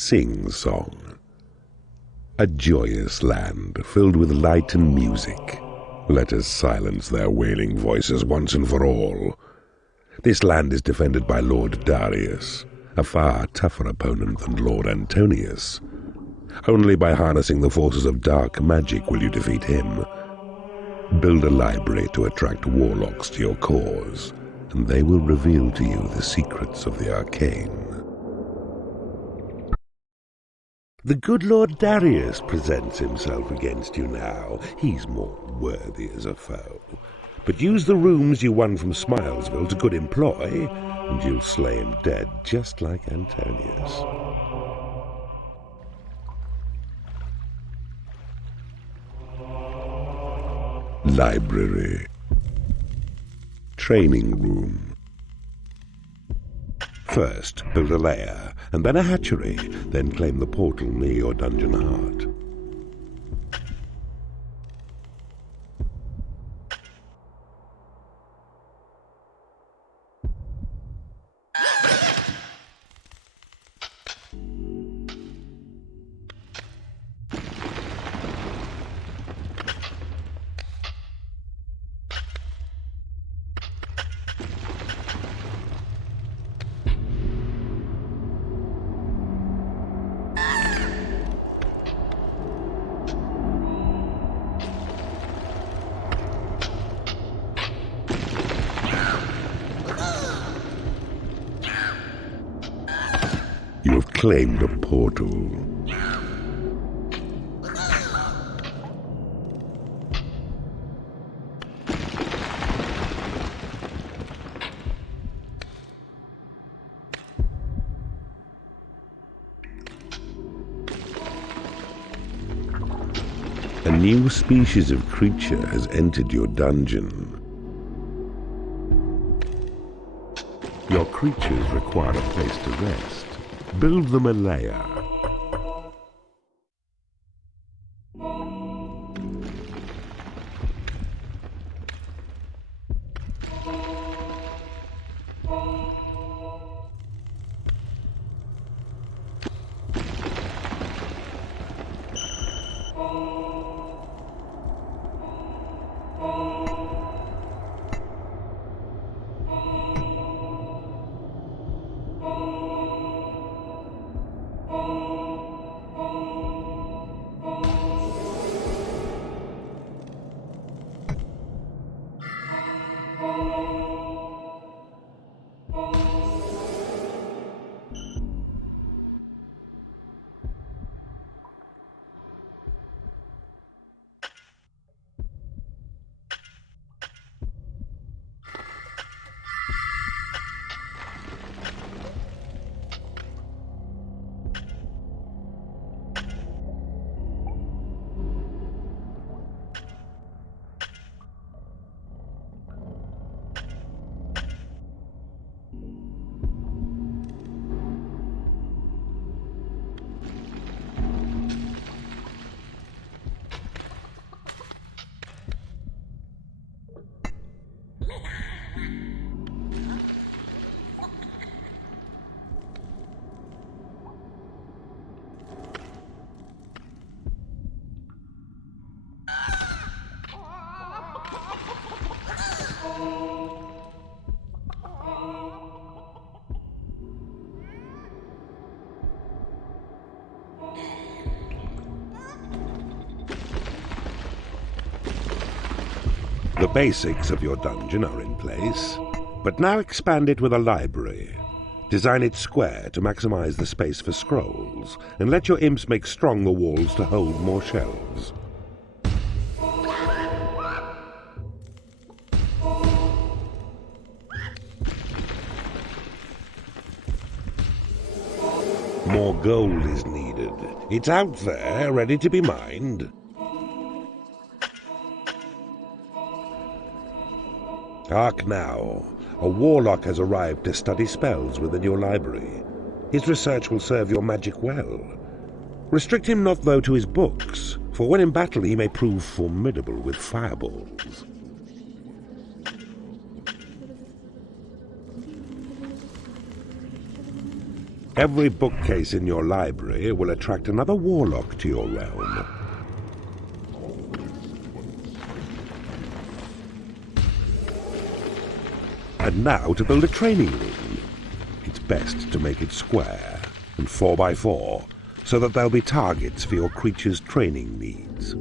Sing-Song. A joyous land filled with light and music. Let us silence their wailing voices once and for all. This land is defended by Lord Darius, a far tougher opponent than Lord Antonius. Only by harnessing the forces of dark magic will you defeat him. Build a library to attract warlocks to your cause, and they will reveal to you the secrets of the arcane. The good Lord Darius presents himself against you now. He's more worthy as a foe. But use the rooms you won from Smilesville to good employ, and you'll slay him dead just like Antonius. Library. Training room. First, build a lair, and then a hatchery, then claim the portal near your dungeon heart. You have claimed a portal. A new species of creature has entered your dungeon. Your creatures require a place to rest. Build them a lair. The basics of your dungeon are in place, but now expand it with a library. Design it square to maximize the space for scrolls, and let your imps make stronger walls to hold more shelves. More gold is needed. It's out there, ready to be mined. Hark now. A warlock has arrived to study spells within your library. His research will serve your magic well. Restrict him not, though, to his books, for when in battle he may prove formidable with fireballs. Every bookcase in your library will attract another warlock to your realm. And now to build a training room. It's best to make it square and 4x4, so that there'll be targets for your creature's training needs.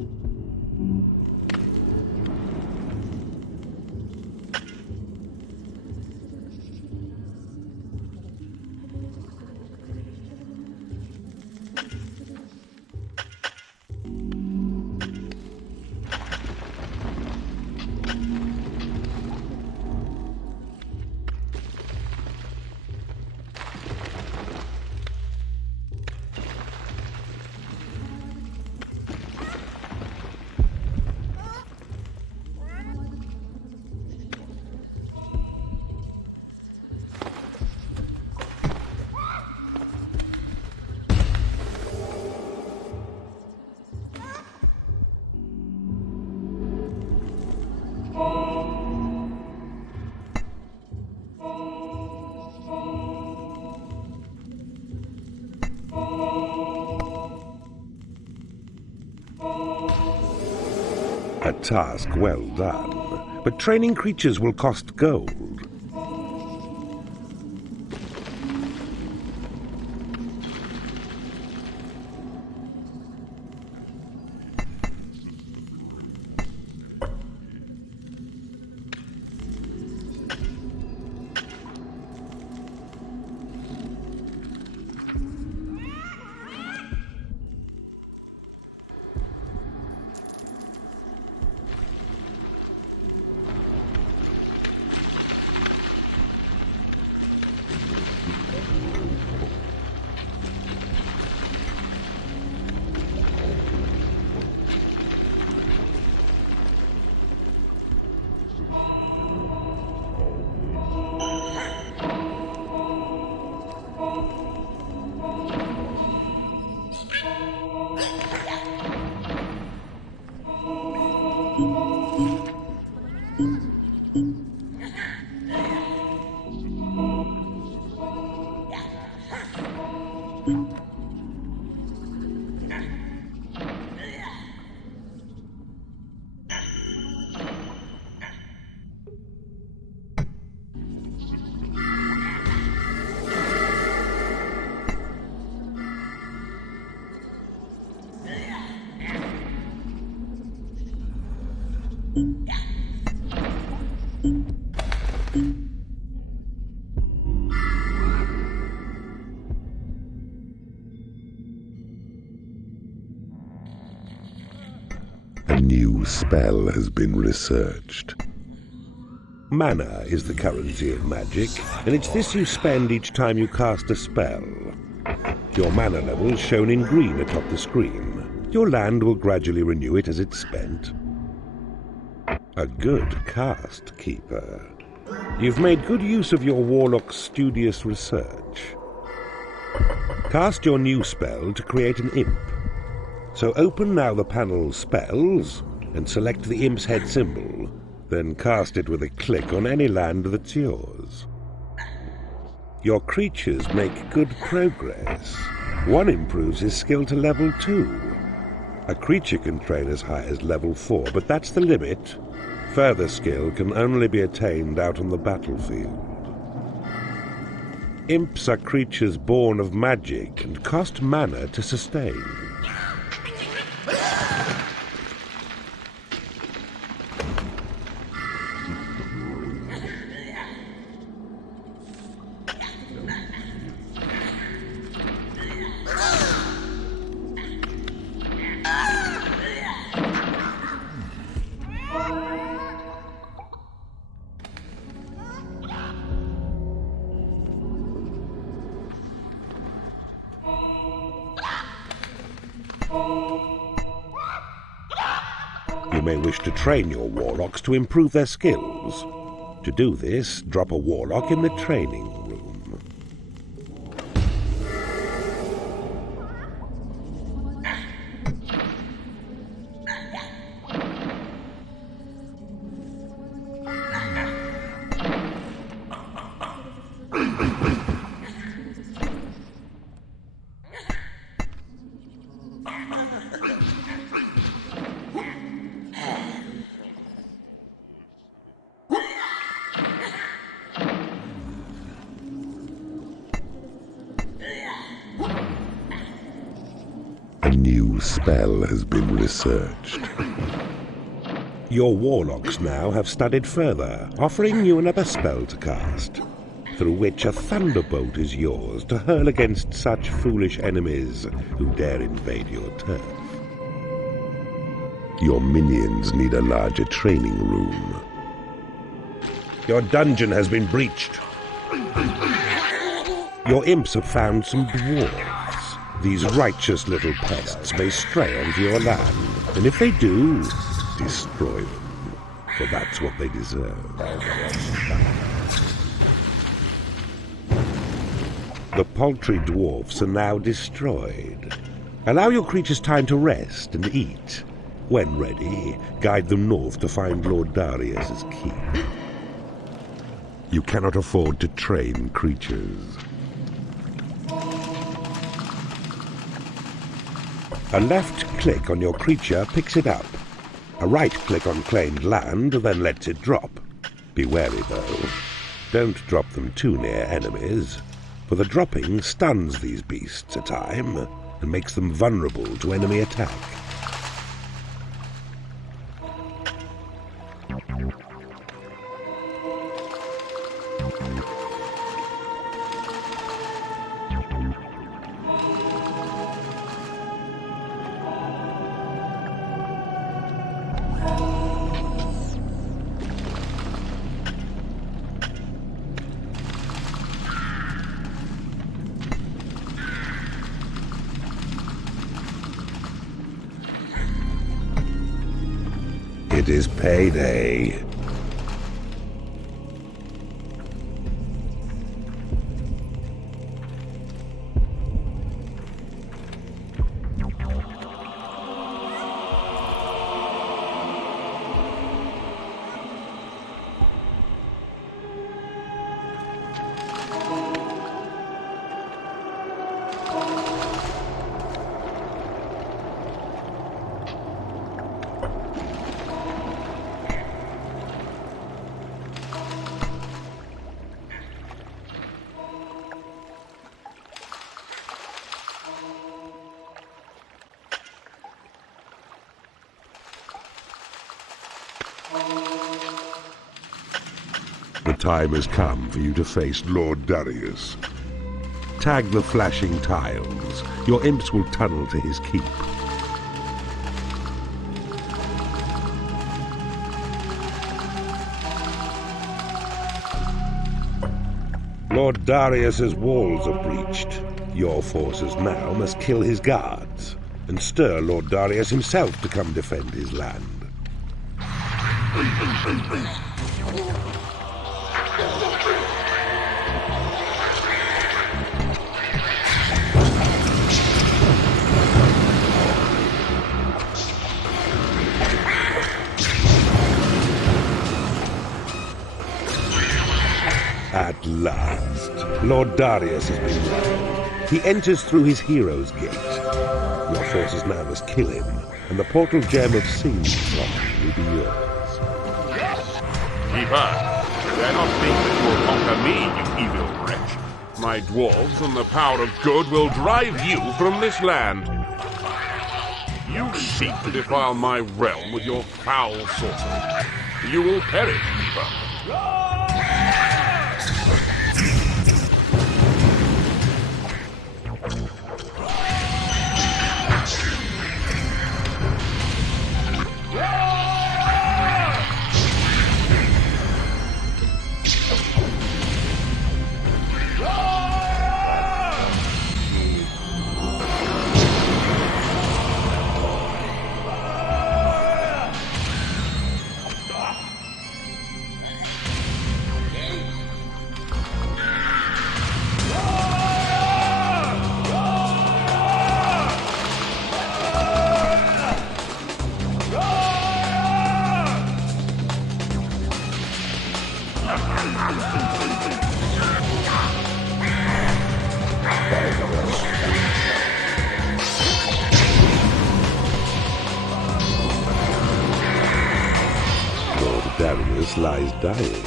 A task well done, but training creatures will cost gold. A new spell has been researched. Mana is the currency of magic, and it's this you spend each time you cast a spell. Your mana level is shown in green atop the screen. Your land will gradually renew it as it's spent. A good cast keeper. You've made good use of your warlock's studious research. Cast your new spell to create an imp. So open now the panel Spells and select the imp's head symbol, then cast it with a click on any land that's yours. Your creatures make good progress. One improves his skill to level 2. A creature can train as high as level 4, but that's the limit. Further skill can only be attained out on the battlefield. Imps are creatures born of magic and cost mana to sustain. You may wish to train your warlocks to improve their skills. To do this, drop a warlock in the training room. new spell has been researched. Your warlocks now have studied further, offering you another spell to cast, through which a thunderbolt is yours to hurl against such foolish enemies who dare invade your turf. Your minions need a larger training room. Your dungeon has been breached. Your imps have found some dwarves. These righteous little pests may stray onto your land, and if they do, destroy them, for that's what they deserve. The paltry dwarfs are now destroyed. Allow your creatures time to rest and eat. When ready, guide them north to find Lord Darius's keep. You cannot afford to train creatures. A left click on your creature picks it up. A right click on claimed land then lets it drop. Be wary though. Don't drop them too near enemies, for the dropping stuns these beasts a time and makes them vulnerable to enemy attack. It is payday. The time has come for you to face Lord Darius. Tag the flashing tiles. Your imps will tunnel to his keep. Lord Darius's walls are breached. Your forces now must kill his guards and stir Lord Darius himself to come defend his land. At last, Lord Darius has been led. He enters through his hero's gate. Your forces now must kill him, and the portal gem of Sinfrog will be yours. Keeper, dare not think that you will conquer me, you evil wretch. My dwarves and the power of good will drive you from this land. You seek to defile my realm with your foul sorcery. You will perish, Keeper. Darius lies dying.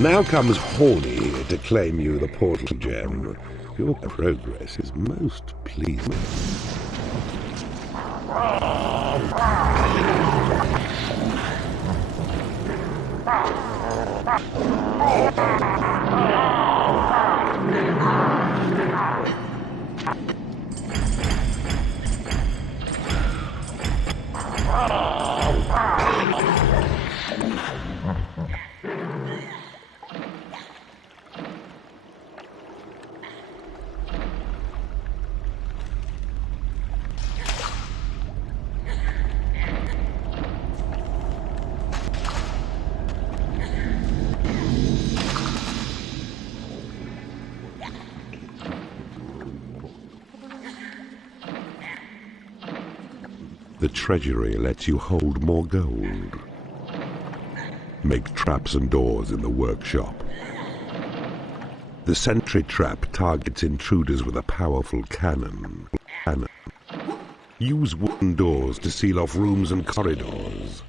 Now comes Horny to claim you the portal gem. Your progress is most pleasing. The treasury lets you hold more gold. Make traps and doors in the workshop. The sentry trap targets intruders with a powerful cannon. Use wooden doors to seal off rooms and corridors.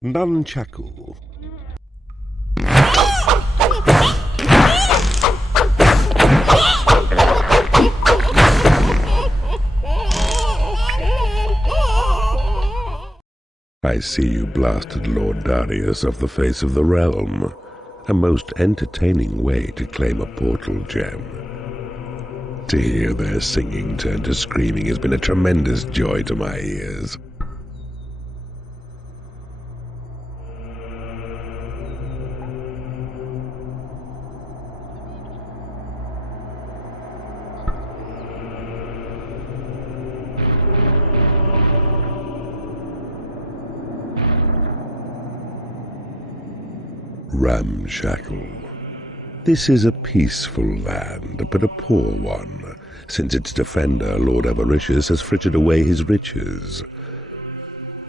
Nunchaku. I see you blasted Lord Darius off the face of the realm. A most entertaining way to claim a portal gem. To hear their singing turn to screaming has been a tremendous joy to my ears. Ramshackle. This is a peaceful land, but a poor one, since its defender, Lord Avaricious, has frittered away his riches.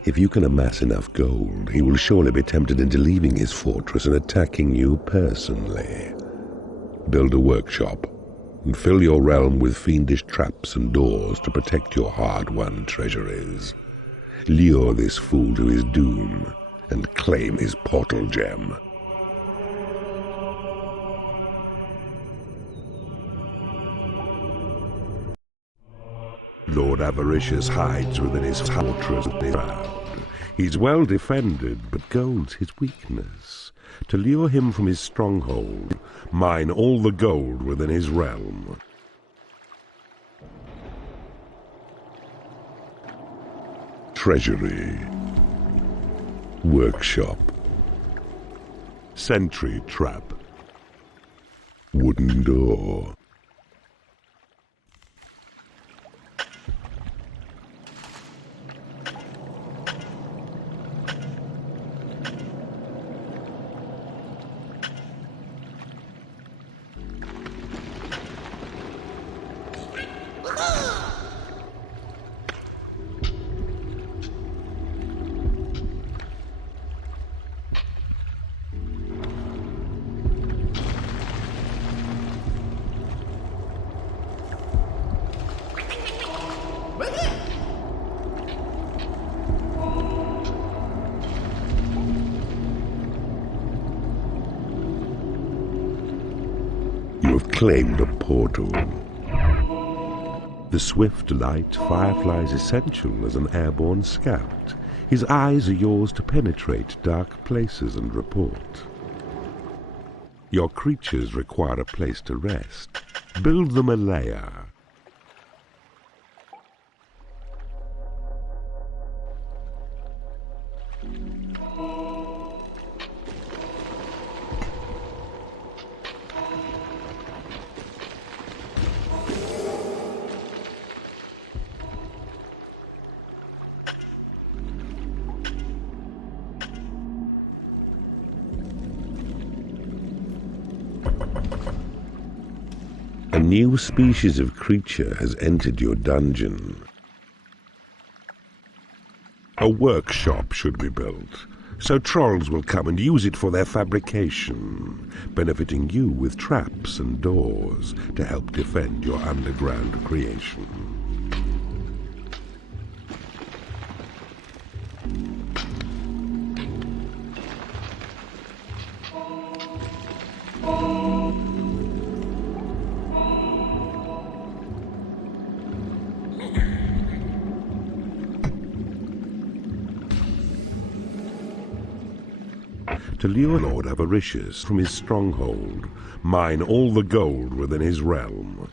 If you can amass enough gold, he will surely be tempted into leaving his fortress and attacking you personally. Build a workshop, and fill your realm with fiendish traps and doors to protect your hard-won treasuries. Lure this fool to his doom, and claim his portal gem. Lord Avaricious hides within his fortress underground. He's well defended, but gold's his weakness. To lure him from his stronghold, mine all the gold within his realm. Treasury. Workshop. Sentry trap. Wooden door. You have claimed a portal. The swift light Firefly's essential as an airborne scout. His eyes are yours to penetrate dark places and report. Your creatures require a place to rest. Build them a lair. A new species of creature has entered your dungeon. A workshop should be built. So trolls will come and use it for their fabrication, benefiting you with traps and doors to help defend your underground creation. To lure Lord Avaricious from his stronghold, mine all the gold within his realm.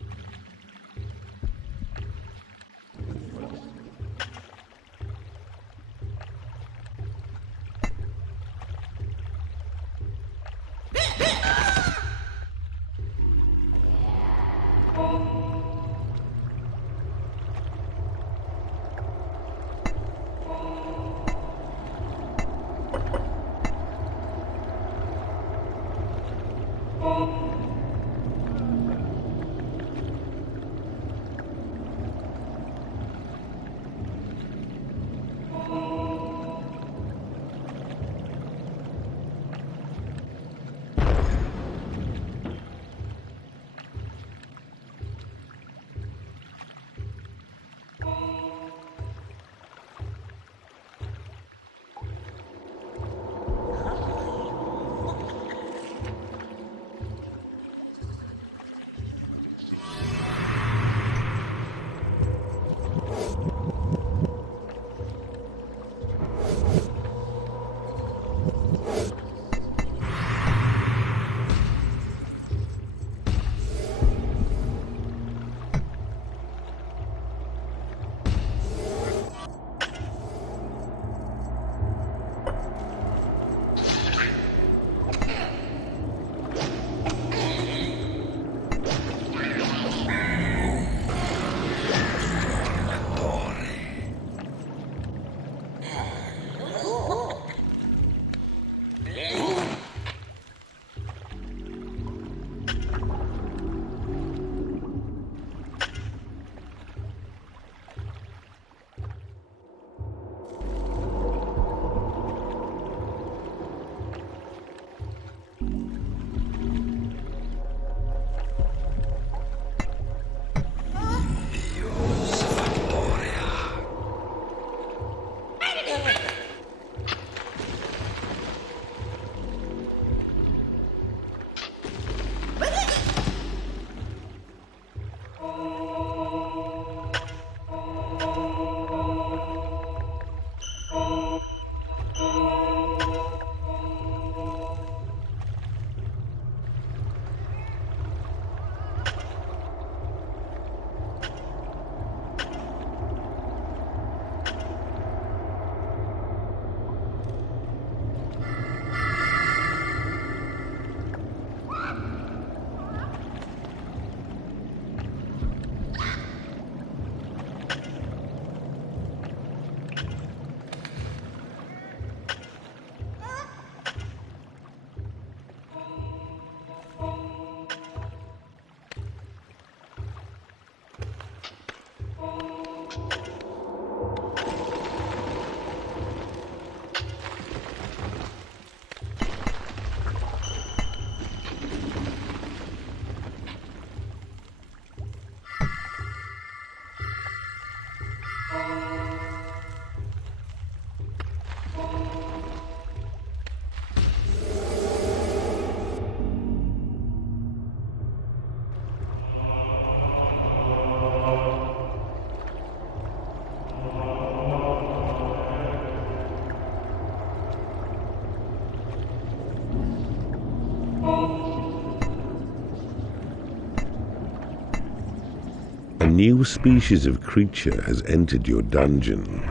A new species of creature has entered your dungeon.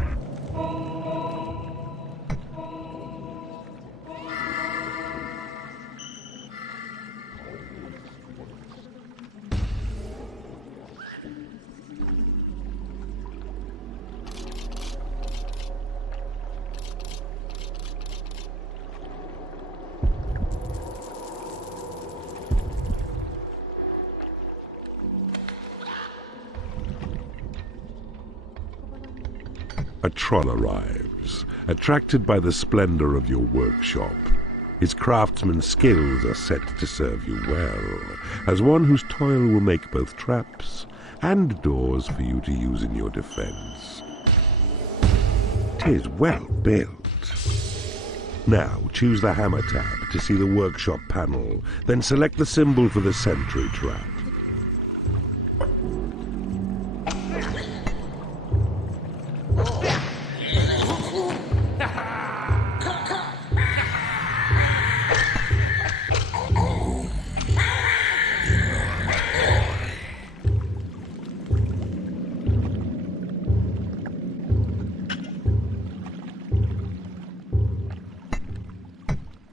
A troll arrives, Attracted by the splendor of your workshop, its craftsman's skills are set to serve you well, as one whose toil will make both traps and doors for you to use in your defense. 'Tis well built. Now choose the hammer tab to see the workshop panel, then select the symbol for the sentry trap.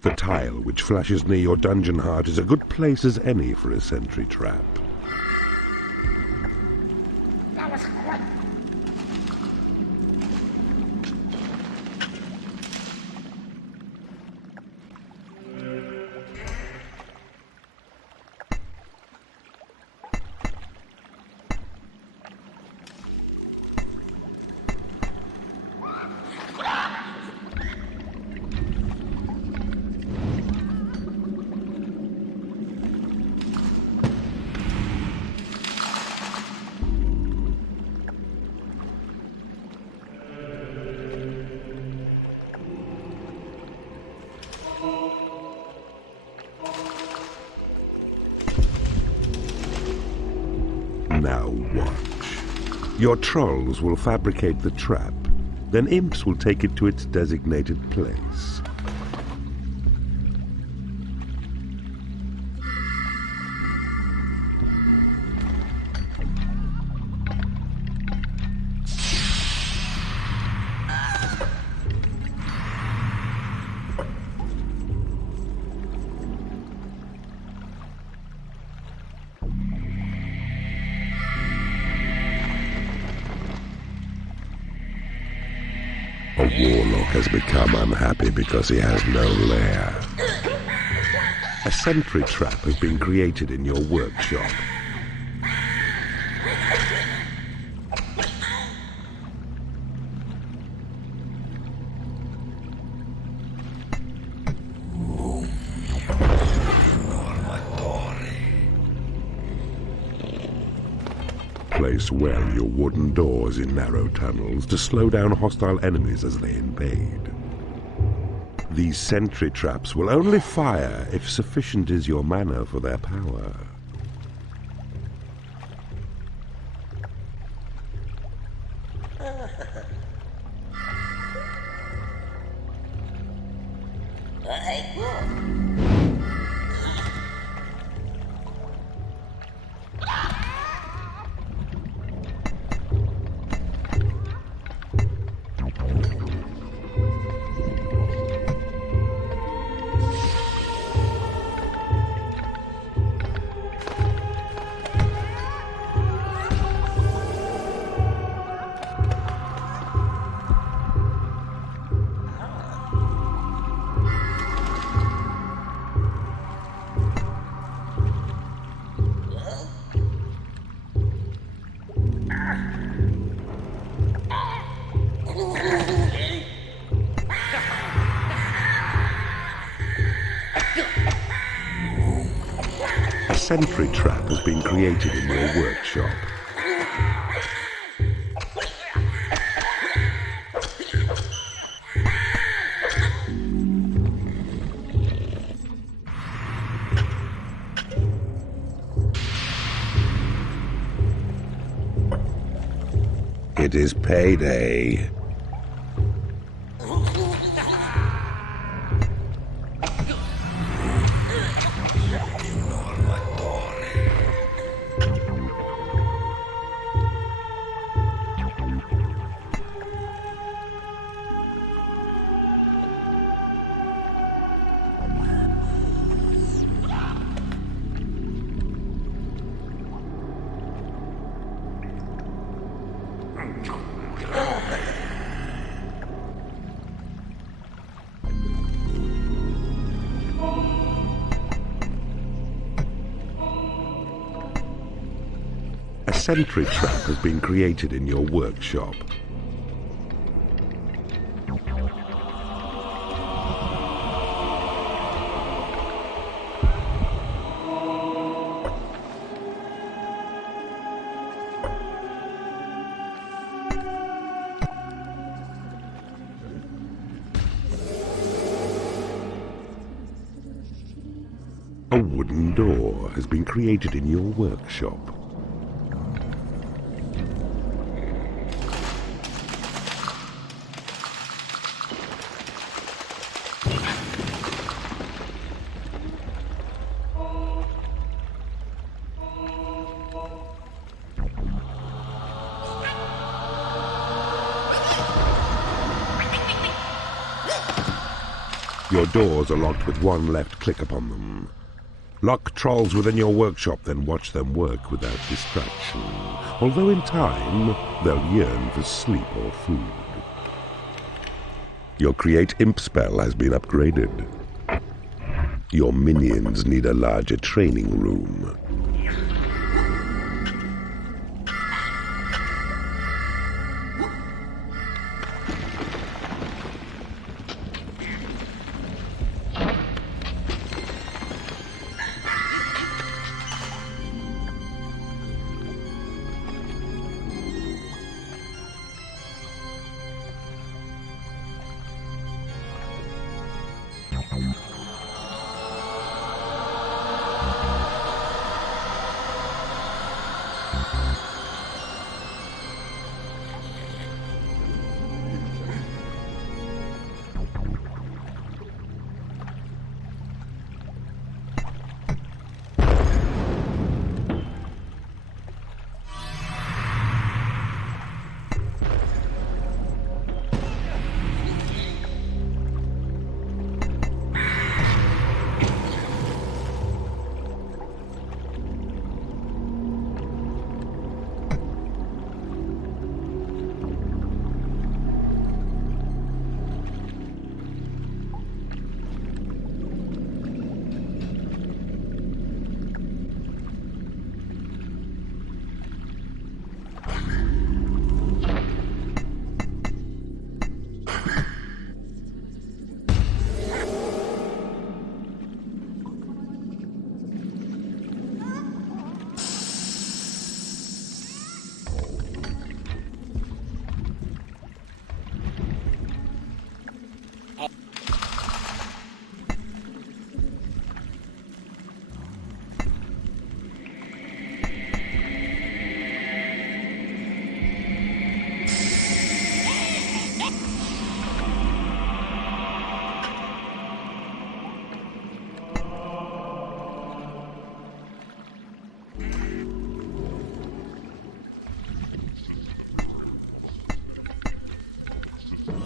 The tile which flashes near your dungeon heart is a good place as any for a sentry trap. Now watch. Your trolls will fabricate the trap, then imps will take it to its designated place. A warlock has become unhappy because he has no lair. A sentry trap has been created in your workshop. Place well your wooden doors in narrow tunnels to slow down hostile enemies as they invade. These sentry traps will only fire if sufficient is your mana for their power. A sentry trap has been created in your workshop. It is payday. A sentry trap has been created in your workshop. A wooden door has been created in your workshop. Your doors are locked with one left click upon them. Lock trolls within your workshop, then watch them work without distraction. Although in time, they'll yearn for sleep or food. Your Create Imp spell has been upgraded. Your minions need a larger training room.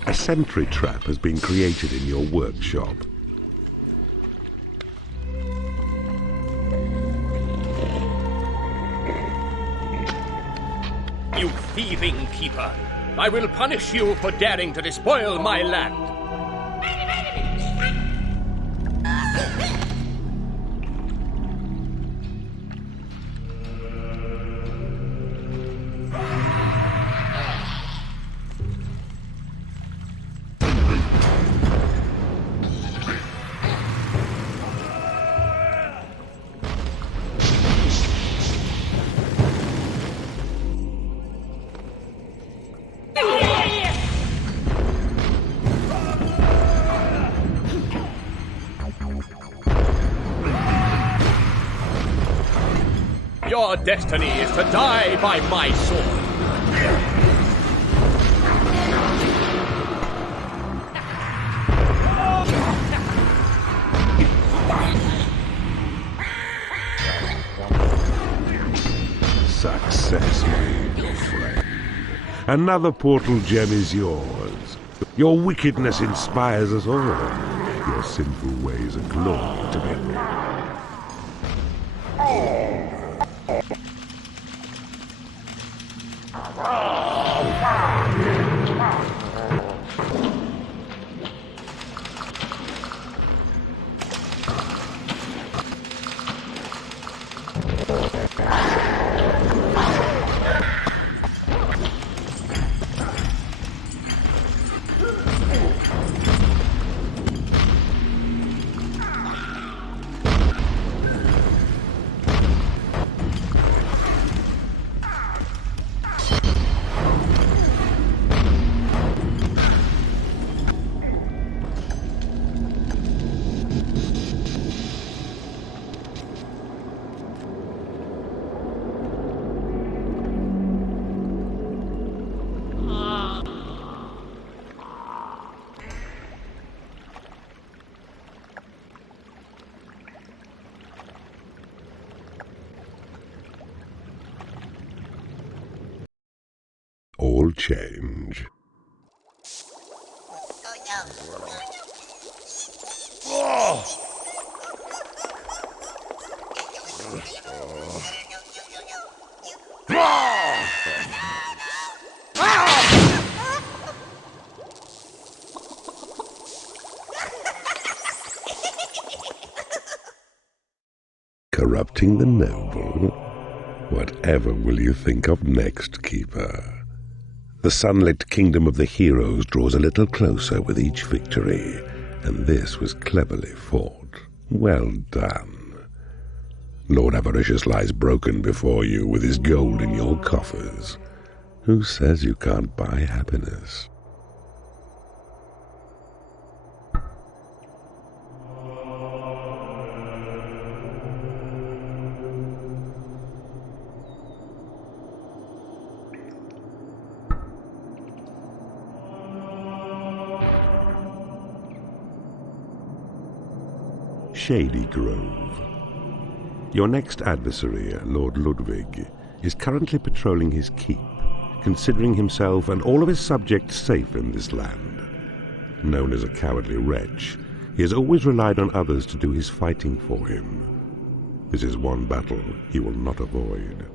A sentry trap has been created in your workshop. You thieving keeper! I will punish you for daring to despoil my land! Your destiny is to die by my sword. Success, my little friend. Another portal gem is yours. Your wickedness inspires us all. Your sinful ways are glory to behold. all change. Corrupting the noble? Whatever will you think of next, Keeper? The sunlit kingdom of the heroes draws a little closer with each victory, and this was cleverly fought. Well done. Lord Avaricious lies broken before you with his gold in your coffers. Who says you can't buy happiness? Shady Grove. Your next adversary, Lord Ludwig, is currently patrolling his keep, considering himself and all of his subjects safe in this land. Known as a cowardly wretch, he has always relied on others to do his fighting for him. This is one battle he will not avoid.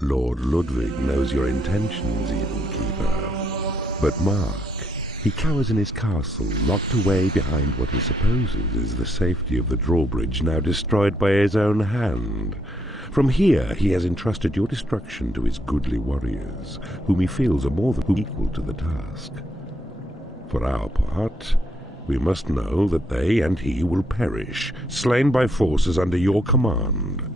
Lord Ludwig knows your intentions, Evil Keeper. But mark, he cowers in his castle, locked away behind what he supposes is the safety of the drawbridge now destroyed by his own hand. From here he has entrusted your destruction to his goodly warriors, whom he feels are more than equal to the task. For our part, we must know that they and he will perish, slain by forces under your command.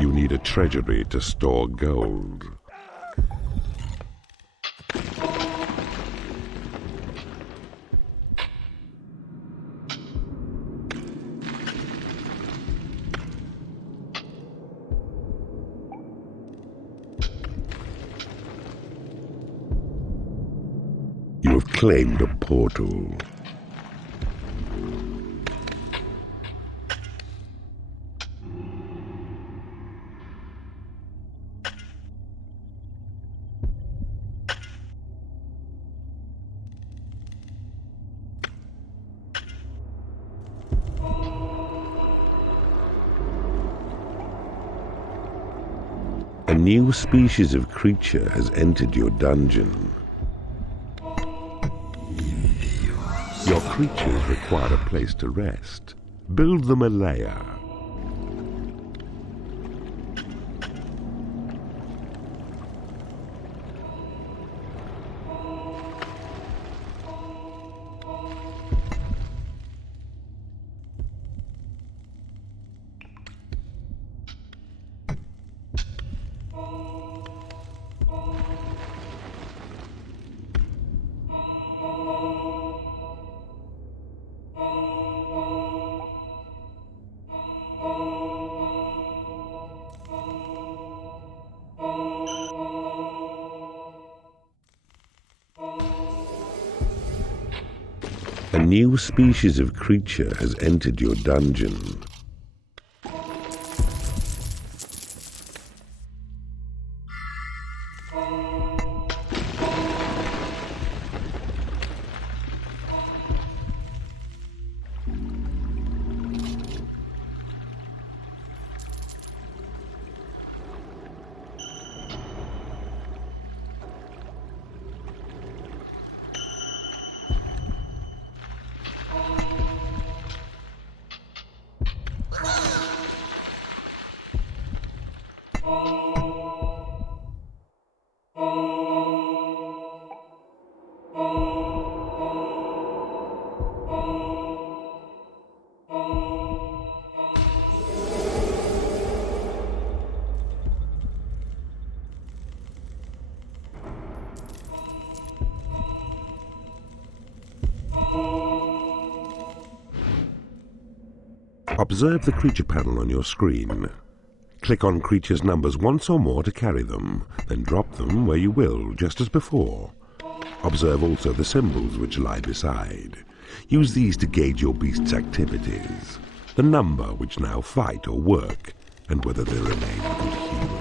You need a treasury to store gold. You have claimed a portal. A new species of creature has entered your dungeon. Your creatures require a place to rest. Build them a lair. new species of creature has entered your dungeon. Observe the creature panel on your screen. Click on creatures' numbers once or more to carry them, then drop them where you will, just as before. Observe also the symbols which lie beside. Use these to gauge your beast's activities, the number which now fight or work, and whether they remain good humour.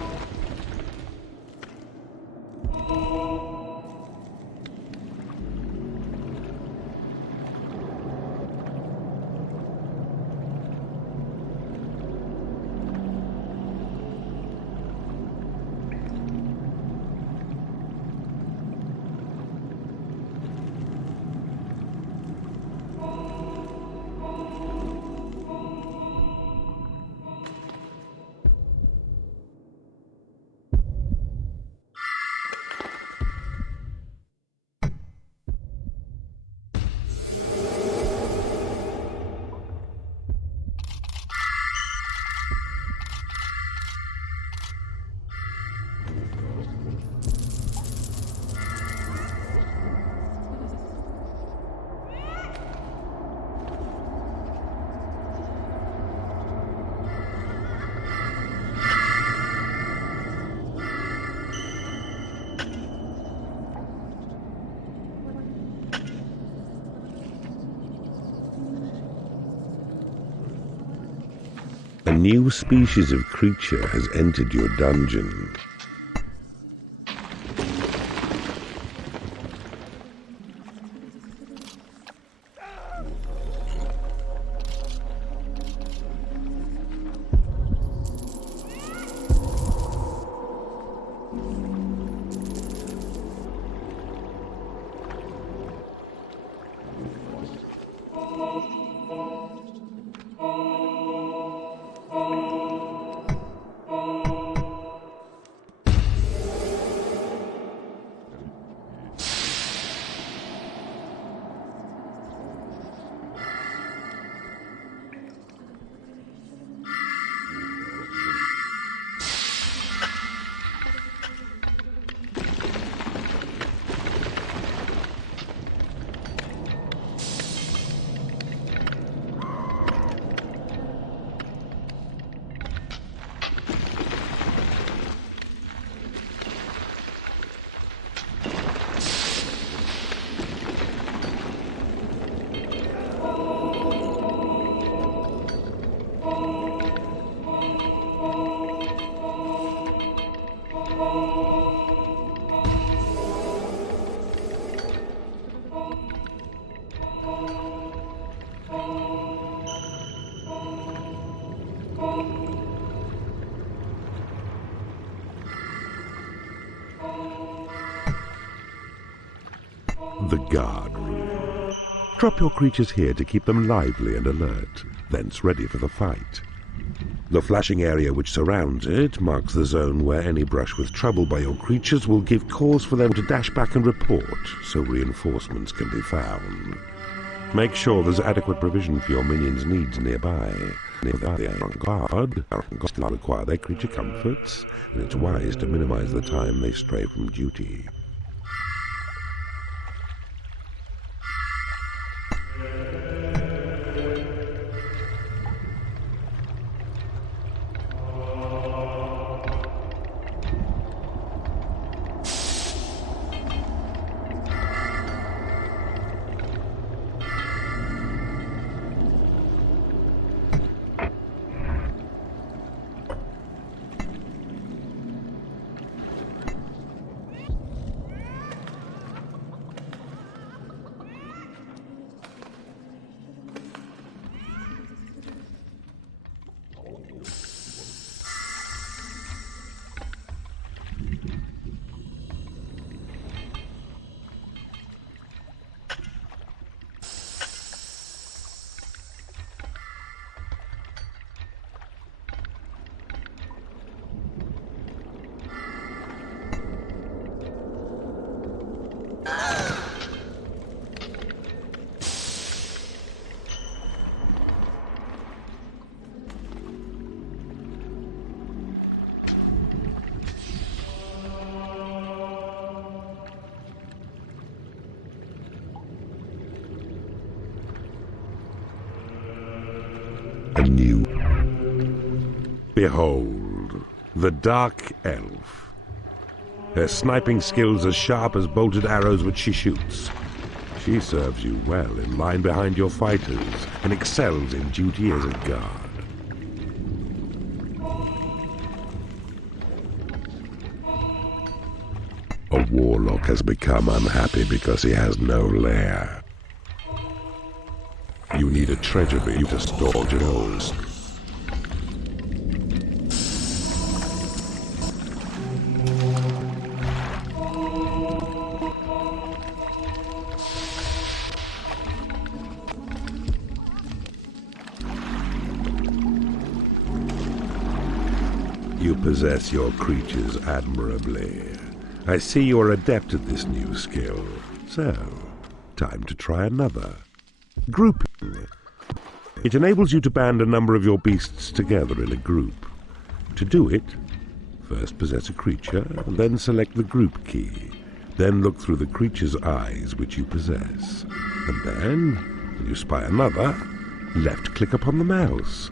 A new species of creature has entered your dungeon. The guard room. Drop your creatures here to keep them lively and alert, thence ready for the fight. The flashing area which surrounds it marks the zone where any brush with trouble by your creatures will give cause for them to dash back and report, so reinforcements can be found. Make sure there's adequate provision for your minions' needs nearby. If they are on guard, still require their creature comforts, and it's wise to minimize the time they stray from duty. A new... Behold, the Dark Elf. Her sniping skills as sharp as bolted arrows which she shoots. She serves you well in line behind your fighters and excels in duty as a guard. A warlock has become unhappy because he has no lair. You need a treasure beam to store jewels. You possess your creatures admirably. I see you are adept at this new skill. So, time to try another. Grouping. It enables you to band a number of your beasts together in a group. To do it, first possess a creature, then select the group key. Then look through the creature's eyes which you possess. And then, when you spy another, left-click upon the mouse.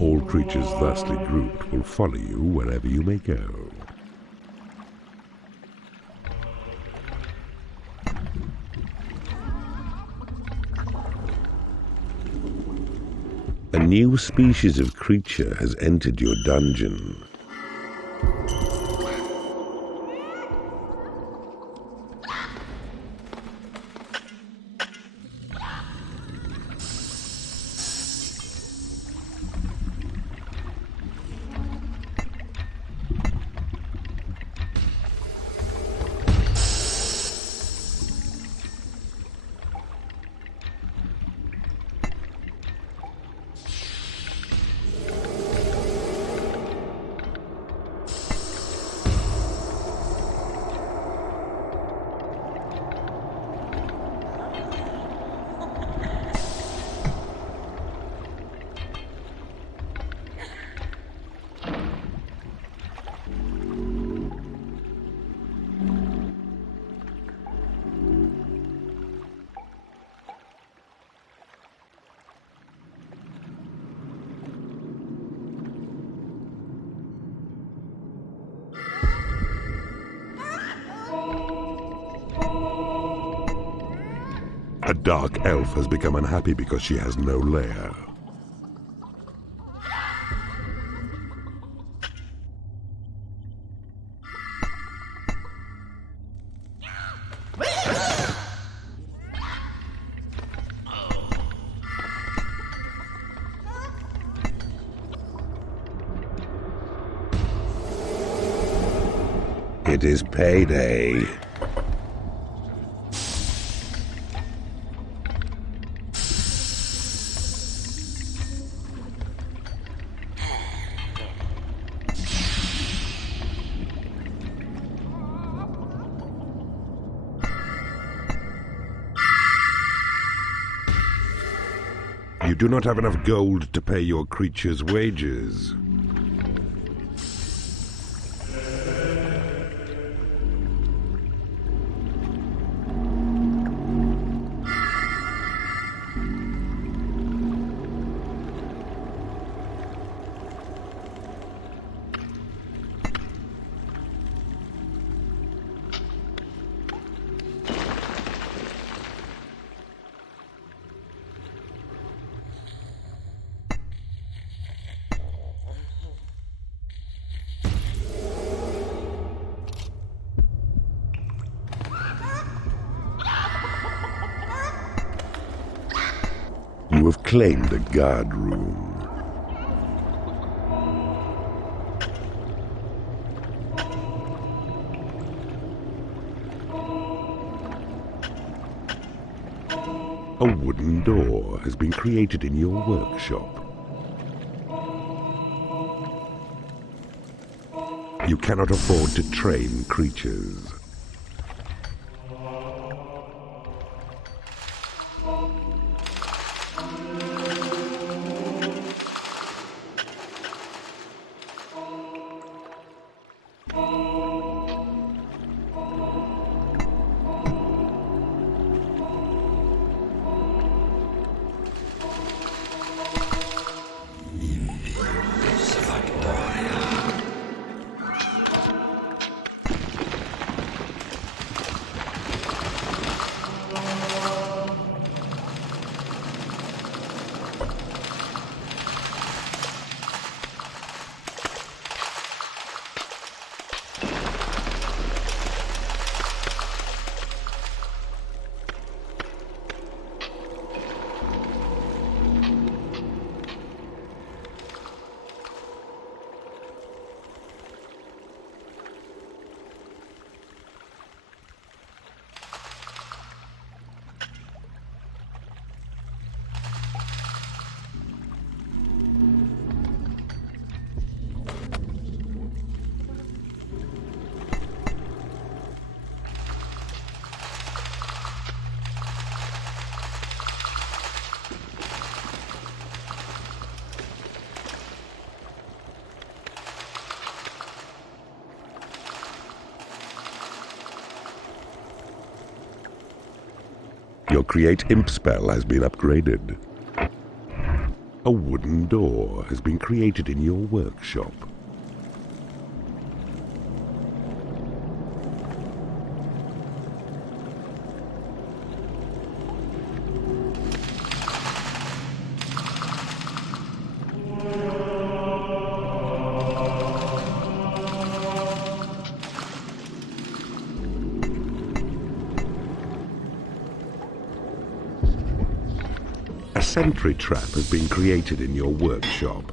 All creatures thusly grouped will follow you wherever you may go. A new species of creature has entered your dungeon. A dark elf has become unhappy because she has no lair. It is payday. You do not have enough gold to pay your creature's wages. You have claimed a guard room. A wooden door has been created in your workshop. You cannot afford to train creatures. Your Create Imp spell has been upgraded. A wooden door has been created in your workshop. A sentry trap has been created in your workshop.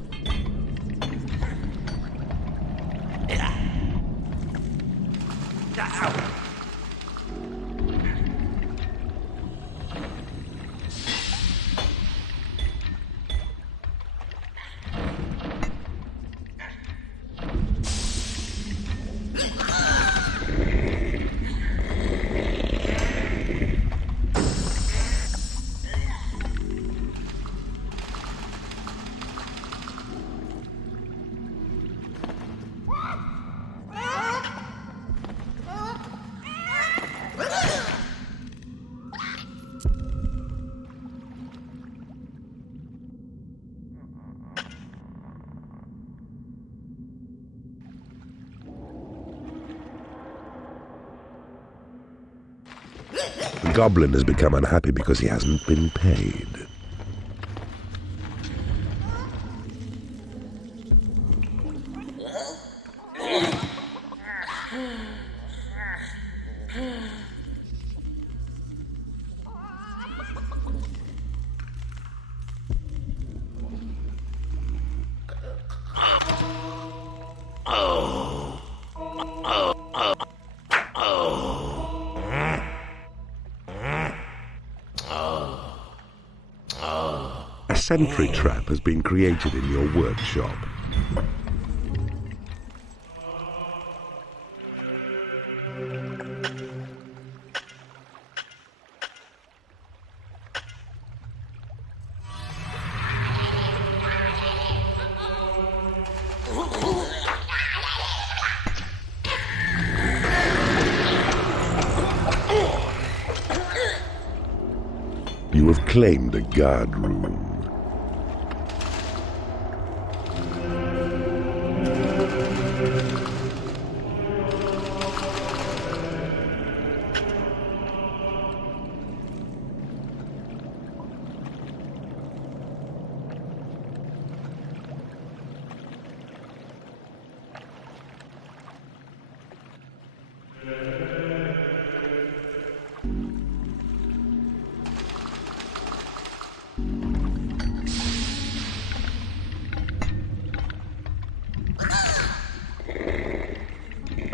The goblin has become unhappy because he hasn't been paid. A sentry trap has been created in your workshop. You have claimed a guard room.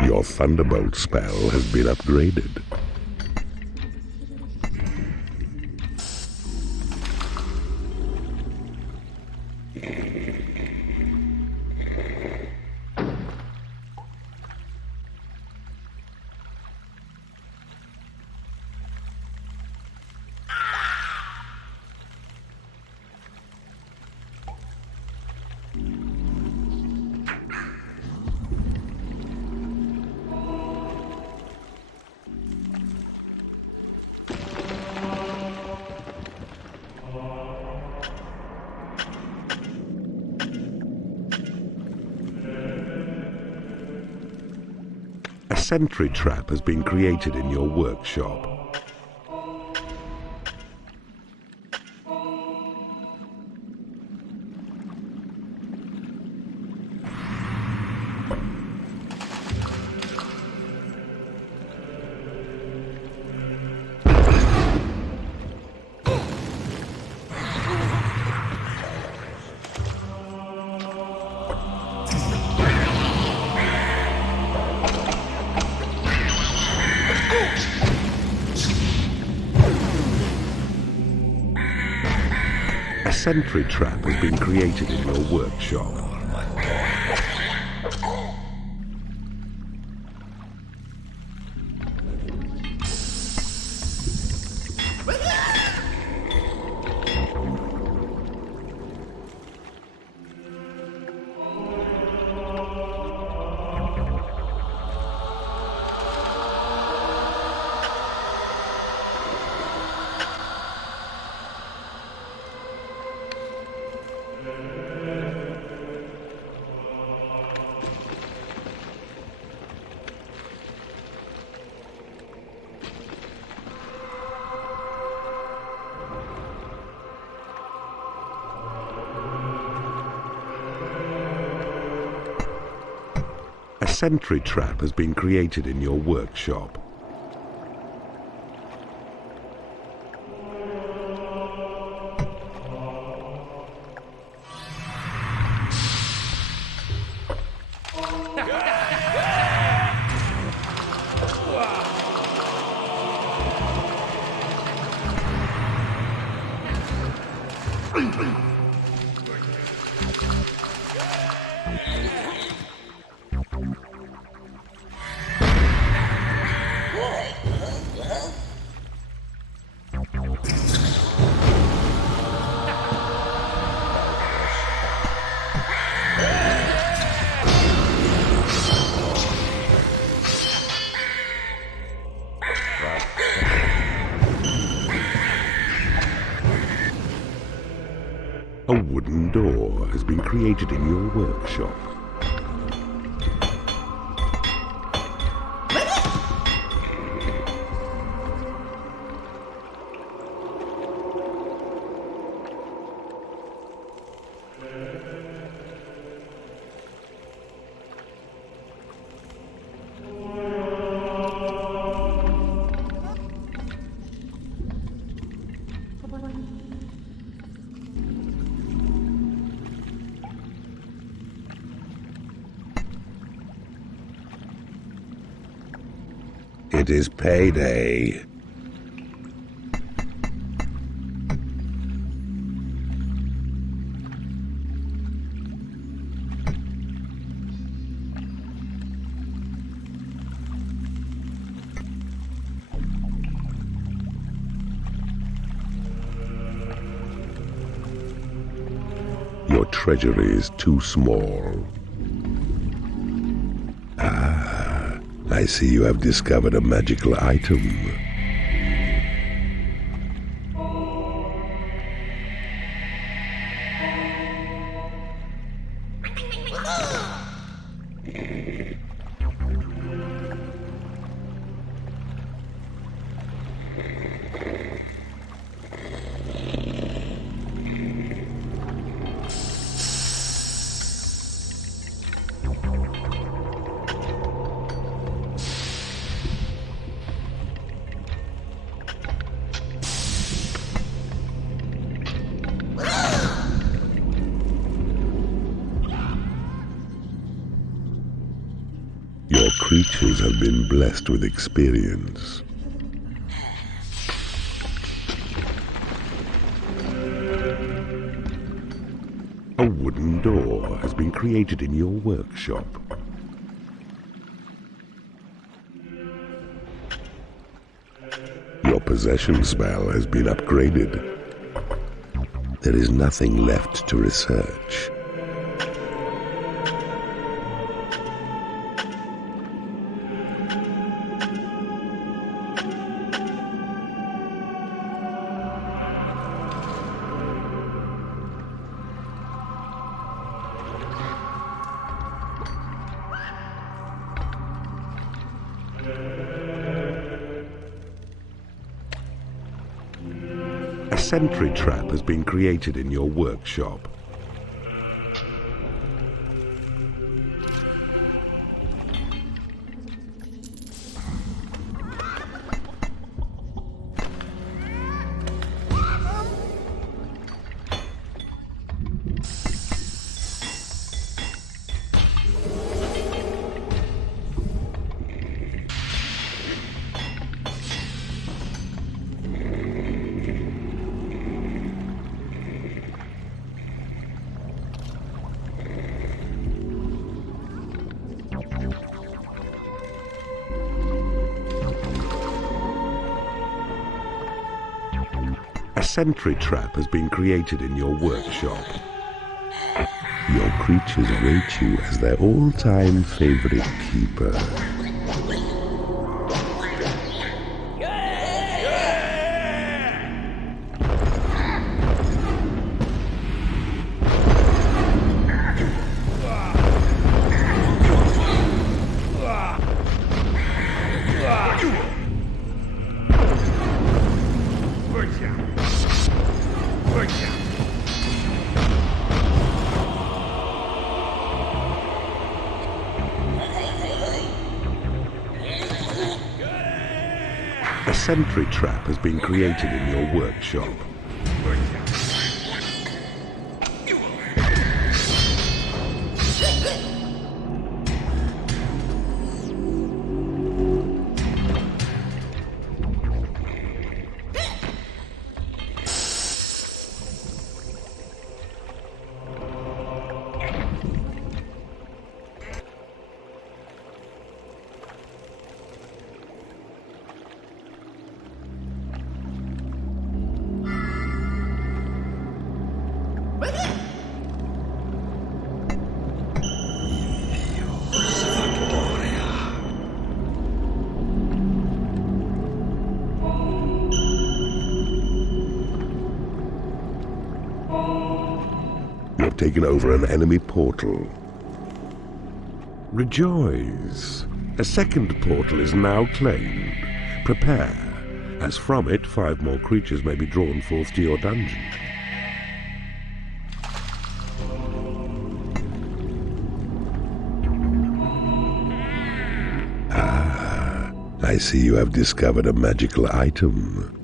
Your Thunderbolt spell has been upgraded. A sentry trap has been created in your workshop. A sentry trap has been created in your workshop. sentry trap has been created in your workshop. A wooden door has been created in your workshop. It is payday. Your treasury is too small. I see you have discovered a magical item. Your creatures have been blessed with experience. A wooden door has been created in your workshop. Your possession spell has been upgraded. There is nothing left to research. A sentry trap has been created in your workshop. A sentry trap has been created in your workshop. Your creatures rate you as their all-time favorite keeper. sentry trap has been created in your workshop. You have taken over an enemy portal. Rejoice! A second portal is now claimed. Prepare, as from it 5 more creatures may be drawn forth to your dungeon. Ah, I see you have discovered a magical item.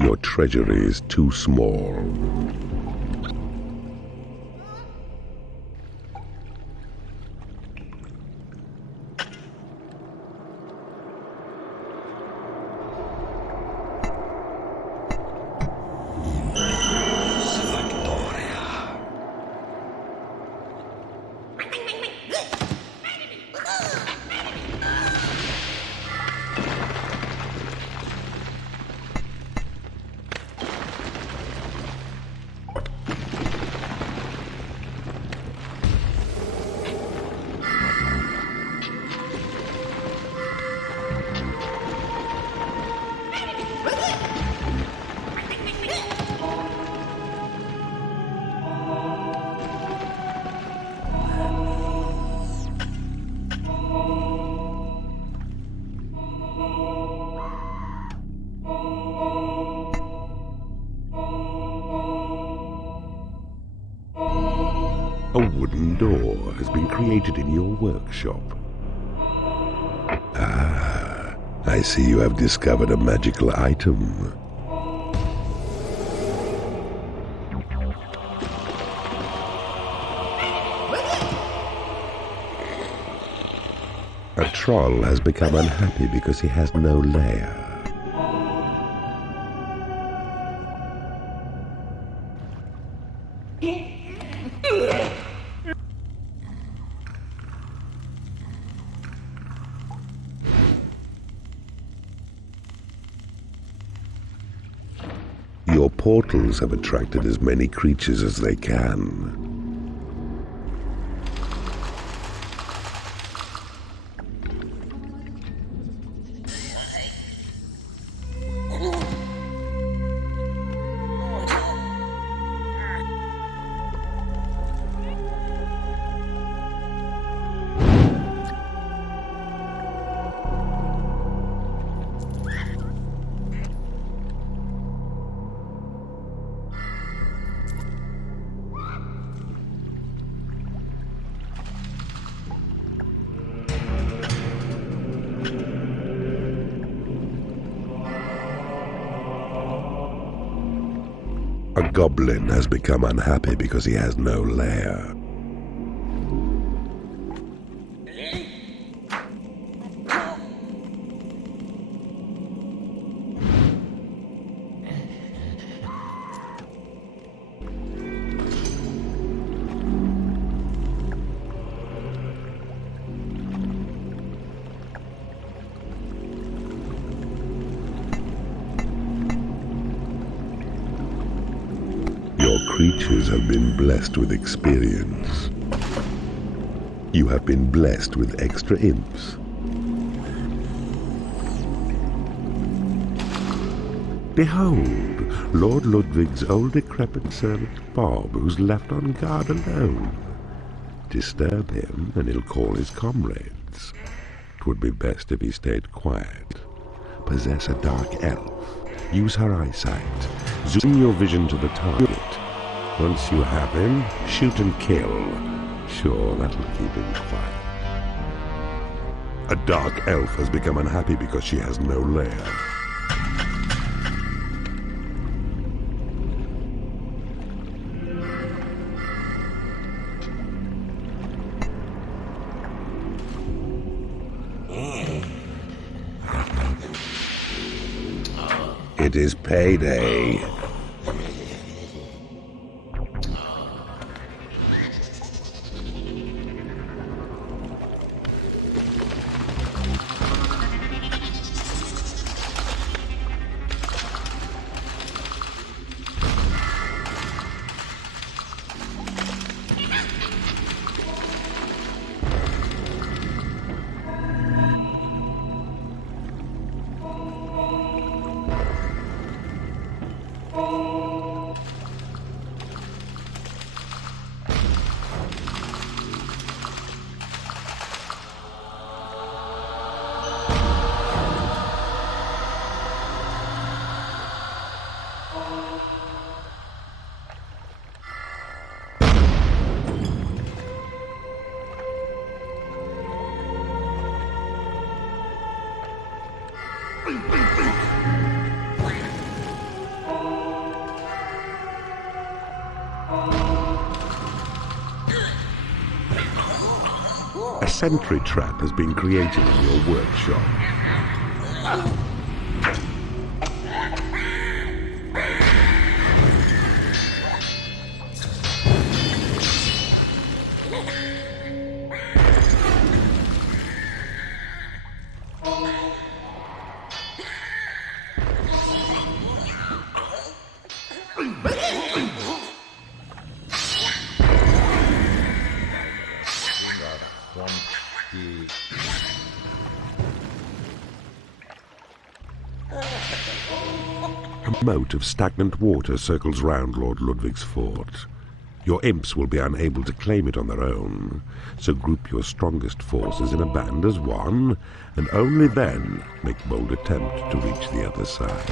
Your treasury is too small. A wooden door has been created in your workshop. Ah, I see you have discovered a magical item. A troll has become unhappy because he has no lair. Your portals have attracted as many creatures as they can. goblin has become unhappy because he has no lair. Your creatures have been blessed with experience. You have been blessed with extra imps. Behold, Lord Ludwig's old decrepit servant Bob, who's left on guard alone. Disturb him, and he'll call his comrades. 'Twould be best if he stayed quiet. Possess a dark elf. Use her eyesight. Zoom your vision to the target. Once you have him, shoot and kill. Sure, that'll keep him quiet. A dark elf has become unhappy because she has no lair. It is payday. A sentry trap has been created in your workshop. A moat of stagnant water circles round Lord Ludwig's fort. Your imps will be unable to claim it on their own, so group your strongest forces in a band as one, and only then make bold attempt to reach the other side.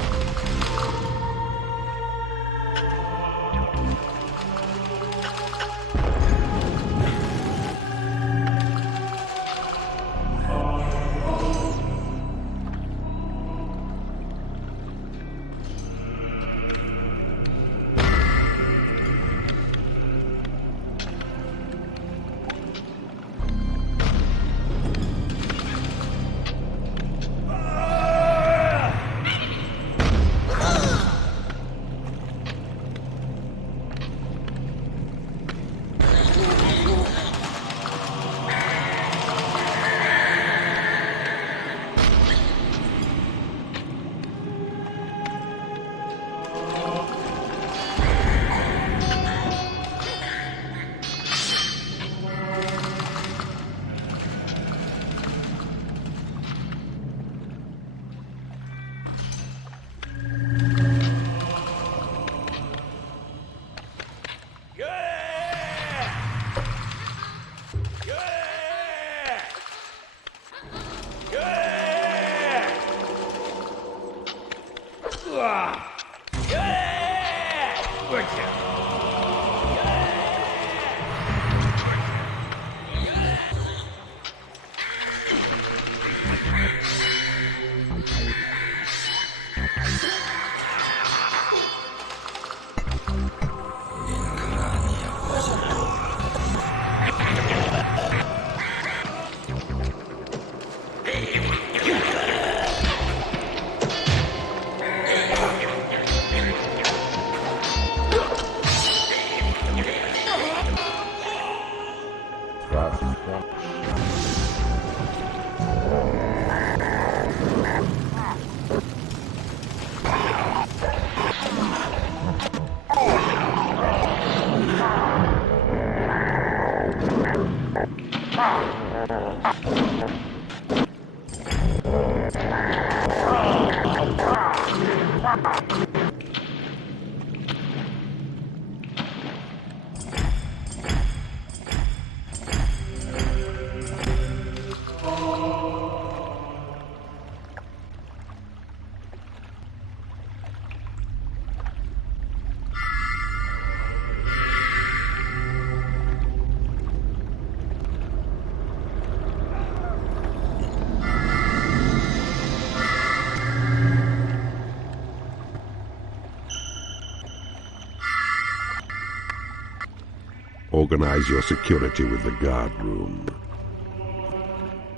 Organize your security with the guard room.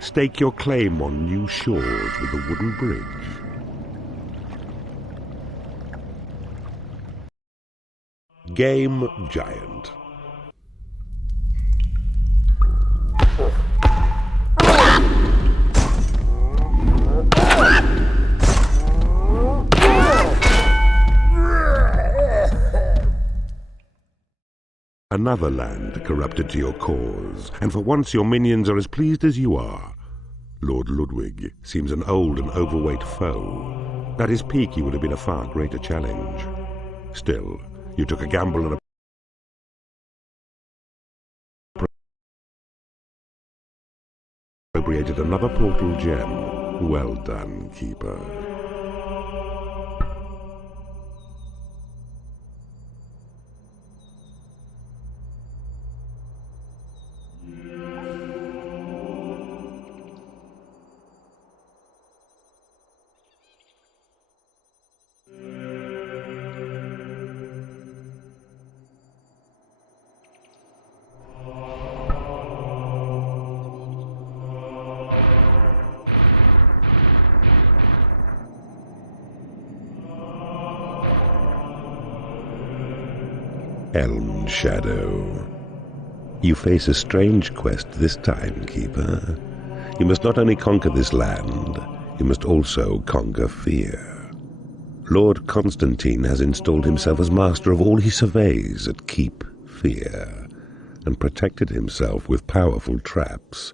Stake your claim on new shores with the wooden bridge. Game Giant. Another land corrupted to your cause, and for once your minions are as pleased as you are. Lord Ludwig seems an old and overweight foe. At his peak he would have been a far greater challenge. Still, you took a gamble and appropriated another portal gem. Well done, Keeper. Elm Shadow. You face a strange quest this time, Keeper. You must not only conquer this land, you must also conquer fear. Lord Constantine has installed himself as master of all he surveys at Keep Fear, and protected himself with powerful traps.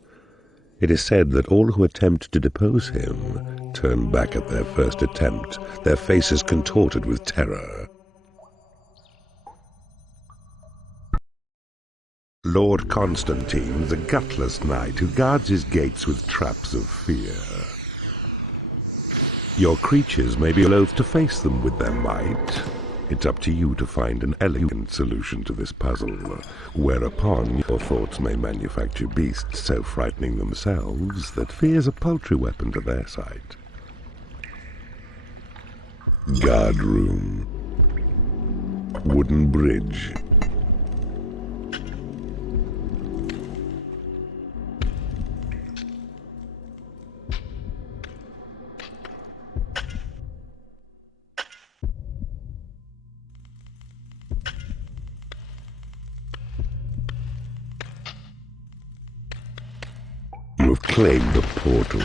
It is said that all who attempt to depose him turn back at their first attempt, their faces contorted with terror. Lord Constantine, the gutless knight who guards his gates with traps of fear. Your creatures may be loath to face them with their might. It's up to you to find an elegant solution to this puzzle, whereupon your thoughts may manufacture beasts so frightening themselves that fear's a paltry weapon to their sight. Guard room. Wooden bridge. You have claimed the portal.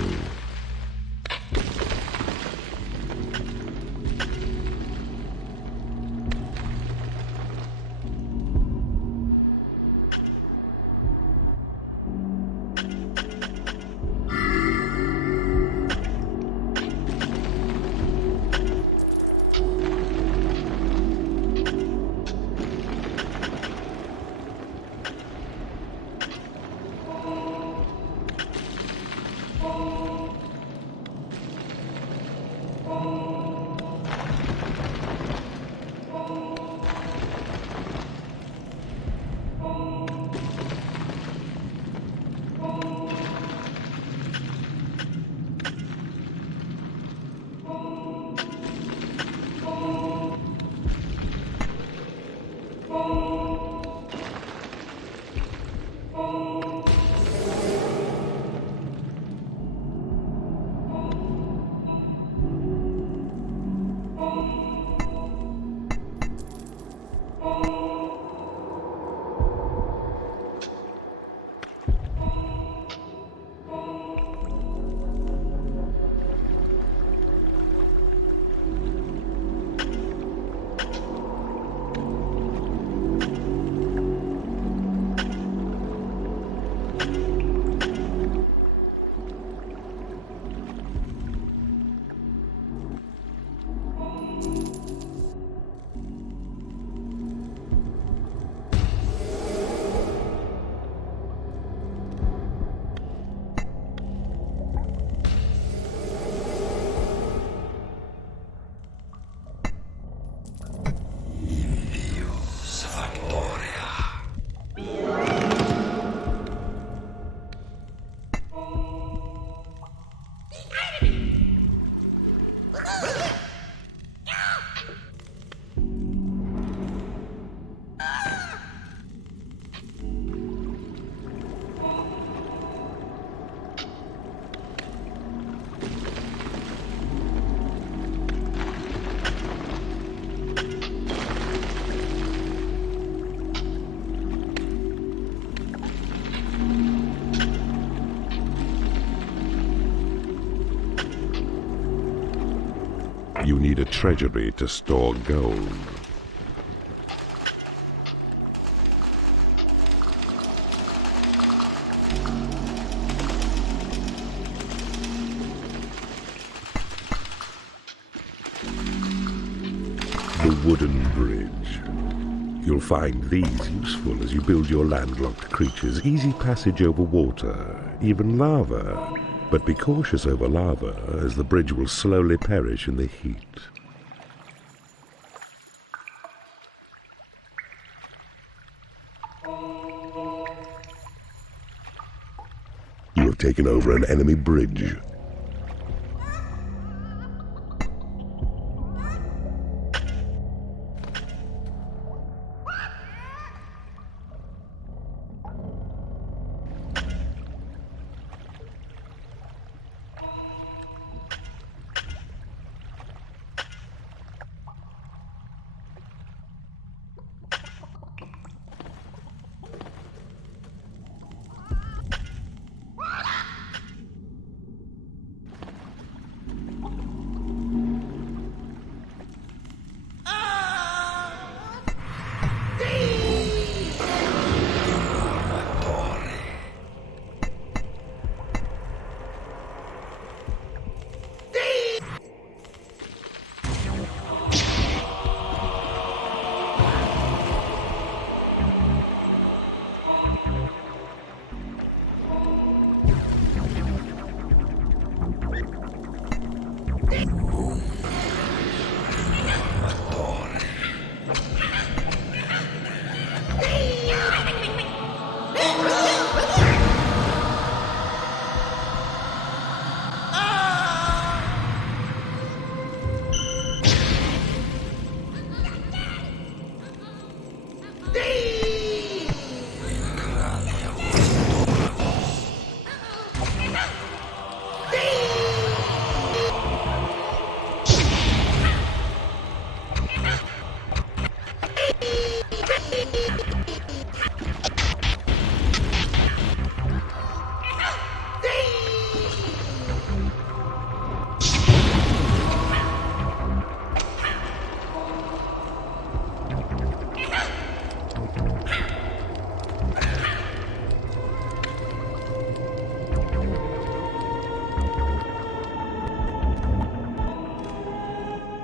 You need a treasury to store gold. The wooden bridge. You'll find these useful as you build your landlocked creatures. Easy passage over water, even lava. But be cautious over lava, as the bridge will slowly perish in the heat. You have taken over an enemy bridge.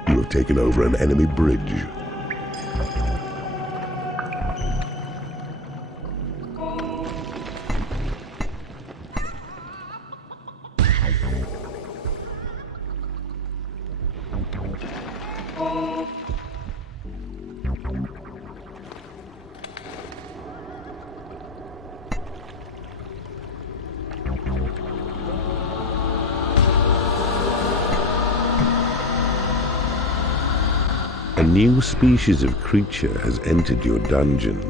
You have taken over an enemy bridge. A new species of creature has entered your dungeon.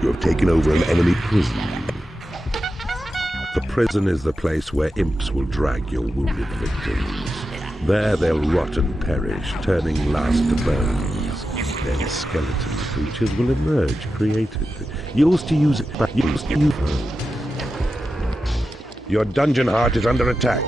You have taken over an enemy prison. The prison is the place where imps will drag your wounded victims. There they'll rot and perish, turning last to bones. Then skeleton creatures will emerge, created. Yours to use it, but yours to use. Your dungeon heart is under attack.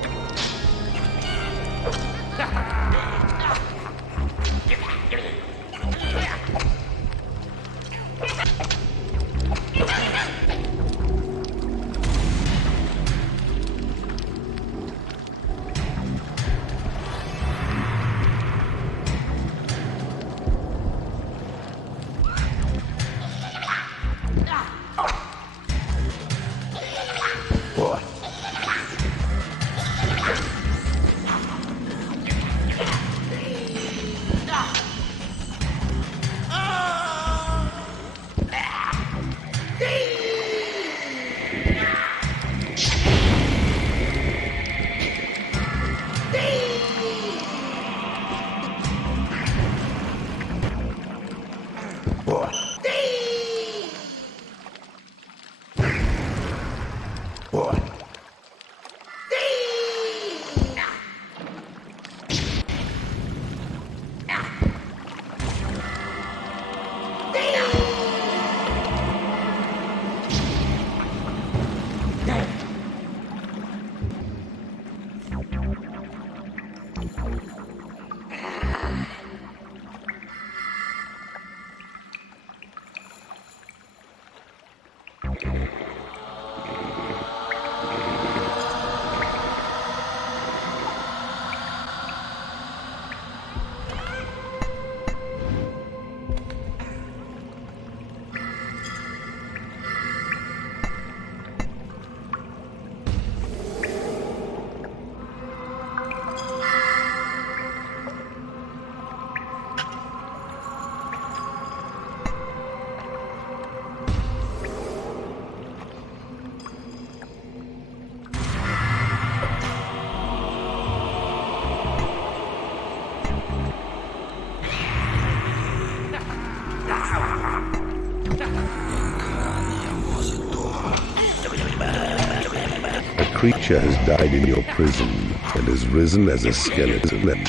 creature has died in your prison and has risen as a skeleton.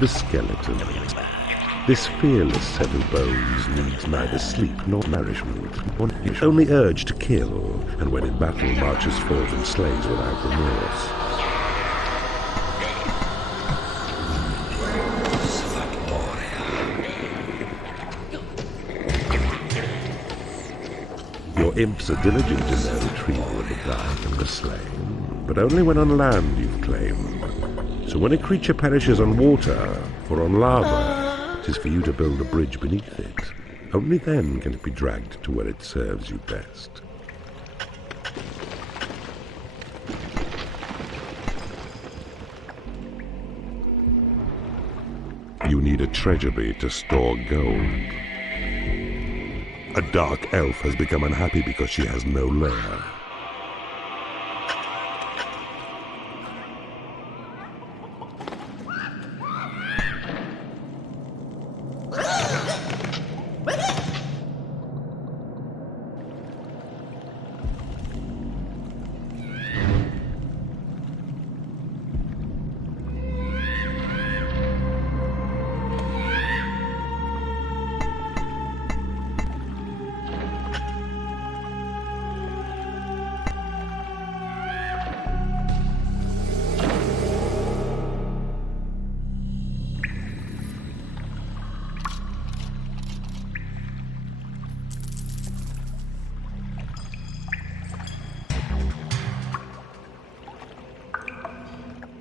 The skeleton. This fearless set of bones needs neither sleep nor nourishment, only urge to kill, and when in battle marches forth and slays without remorse. Your imps are diligent in their retrieval of the dying and the slain, but only when on land you've claimed. So when a creature perishes on water or on lava, it is for you to build a bridge beneath it. Only then can it be dragged to where it serves you best. You need a treasury to store gold. A dark elf has become unhappy because she has no lair.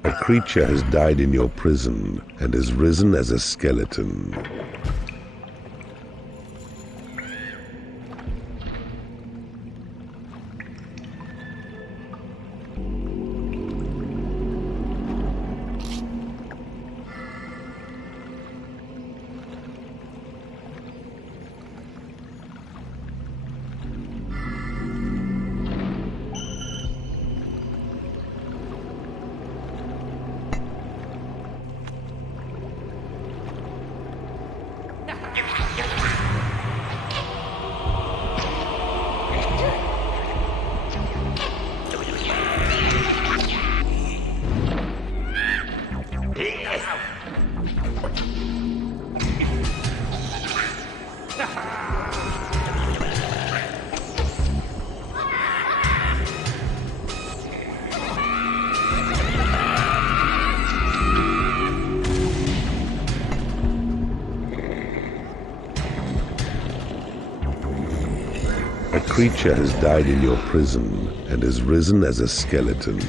A creature has died in your prison and has risen as a skeleton. A creature has died in your prison and has risen as a skeleton.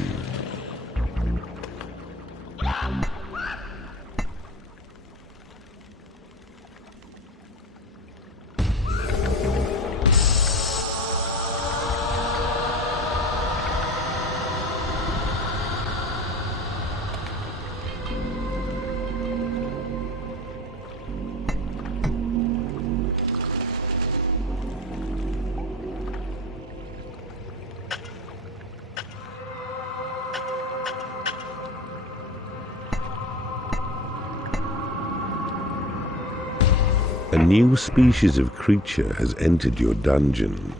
A new species of creature has entered your dungeon.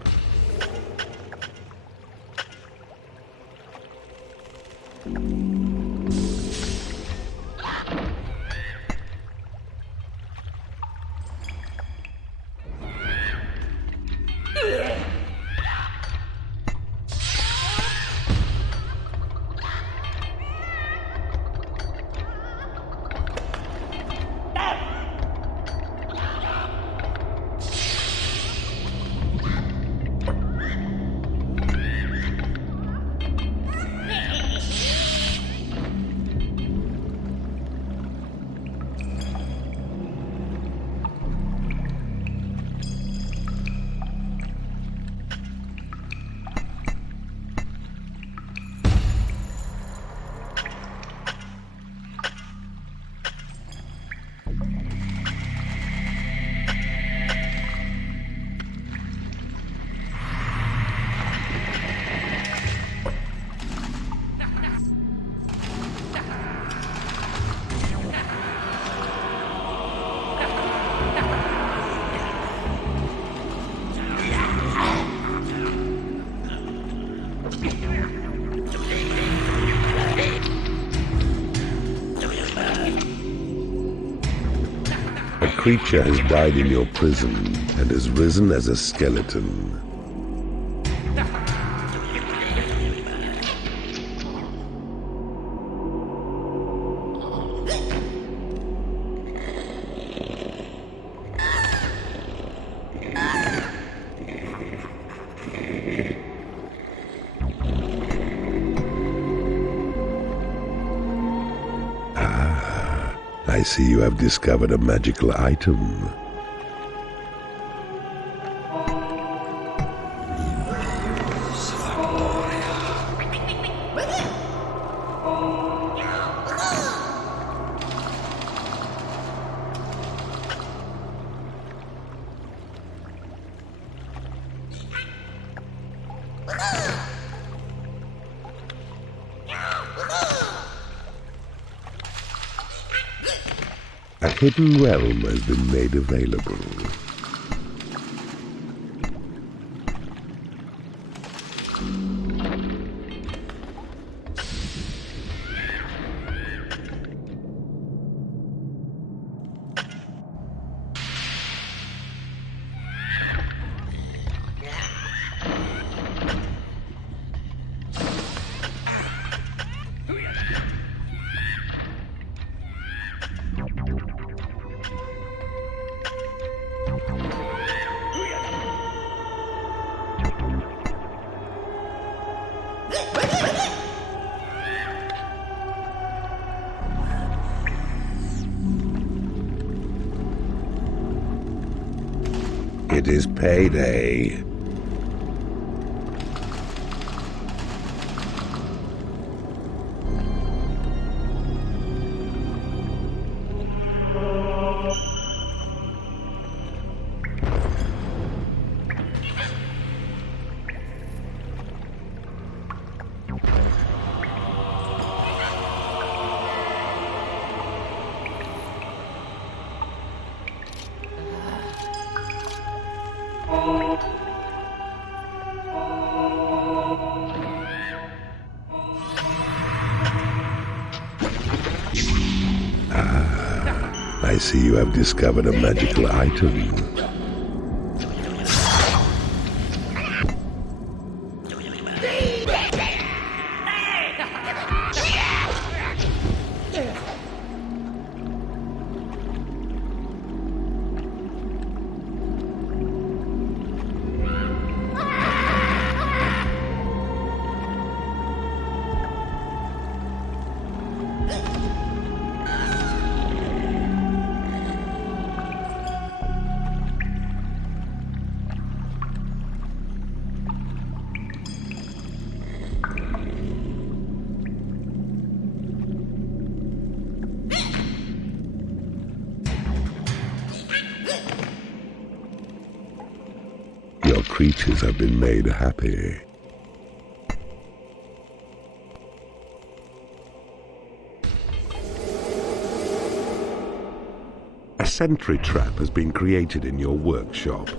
creature has died in your prison and has risen as a skeleton. I see you have discovered a magical item. A hidden realm has been made available. It is payday. I see you have discovered a magical item. Your creatures have been made happy. A sentry trap has been created in your workshop.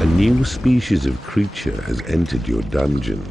A new species of creature has entered your dungeon.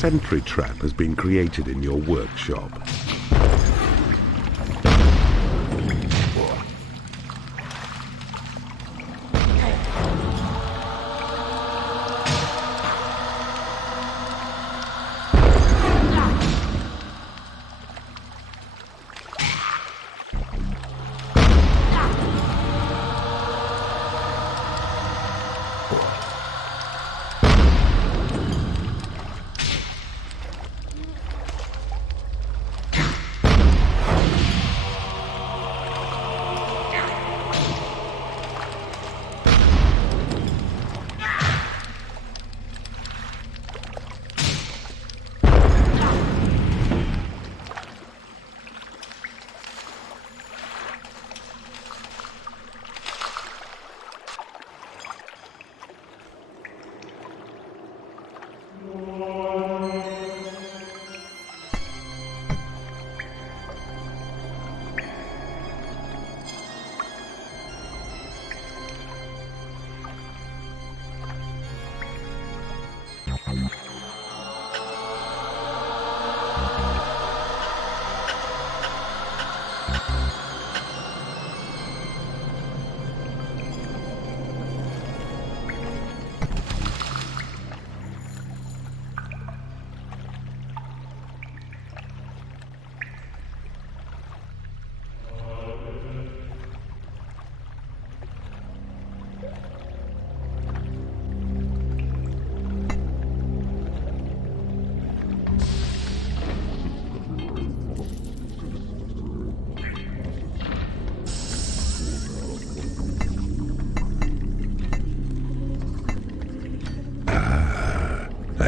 sentry trap has been created in your workshop.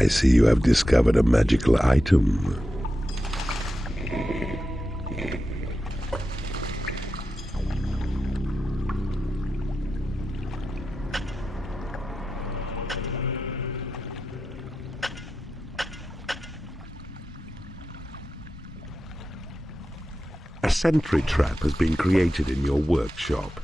I see you have discovered a magical item. A sentry trap has been created in your workshop.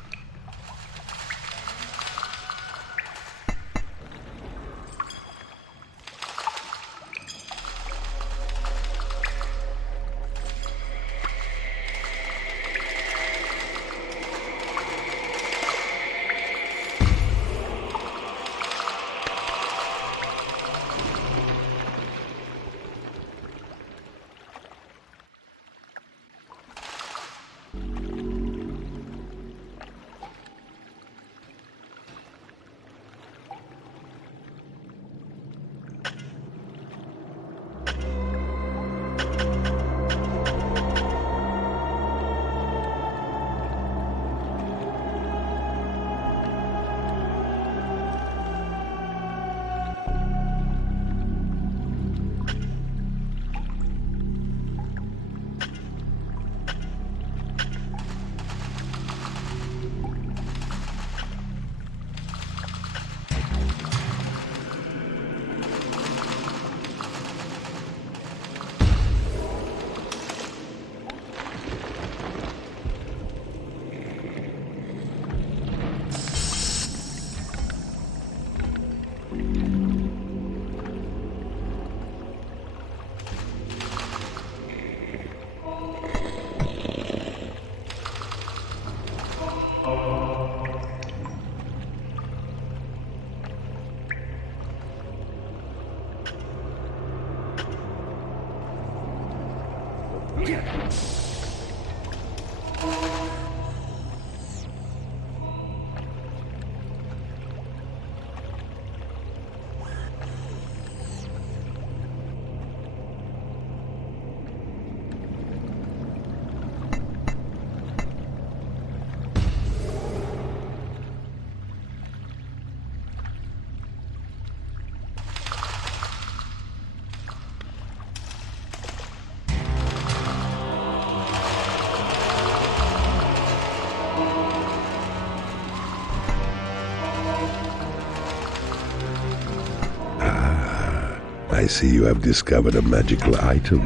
I see you have discovered a magical item.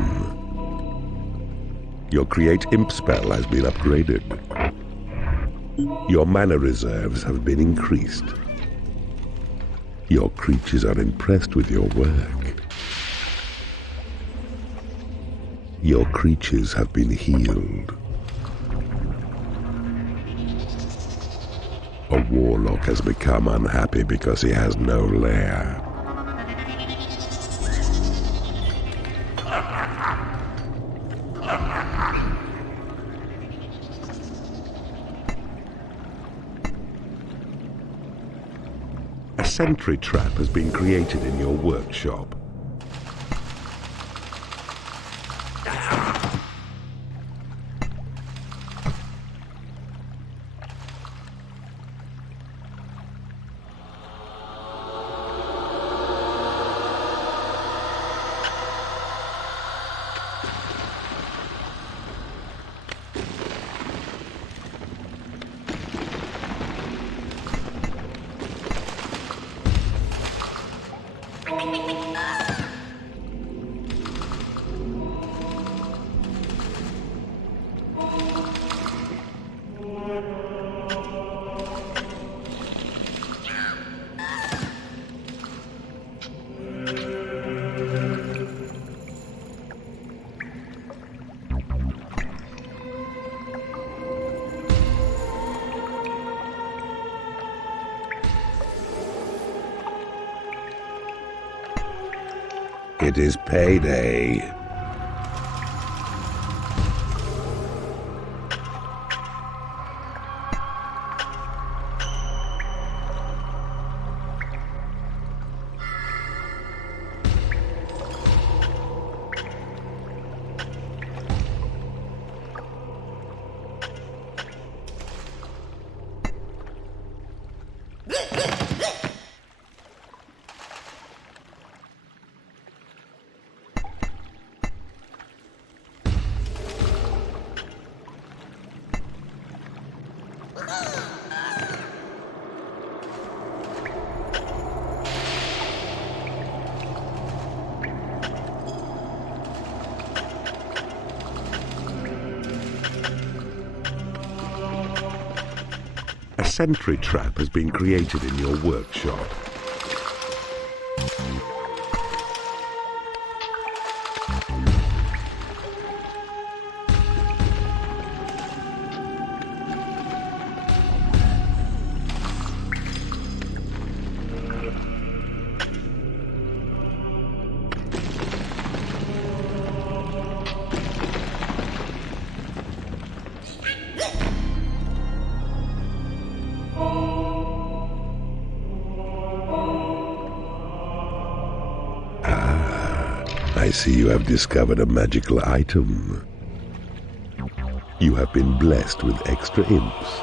Your Create Imp spell has been upgraded. Your mana reserves have been increased. Your creatures are impressed with your work. Your creatures have been healed. A warlock has become unhappy because he has no lair. A sentry trap has been created in your workshop. It is payday. A sentry trap has been created in your workshop. I see you have discovered a magical item. You have been blessed with extra imps.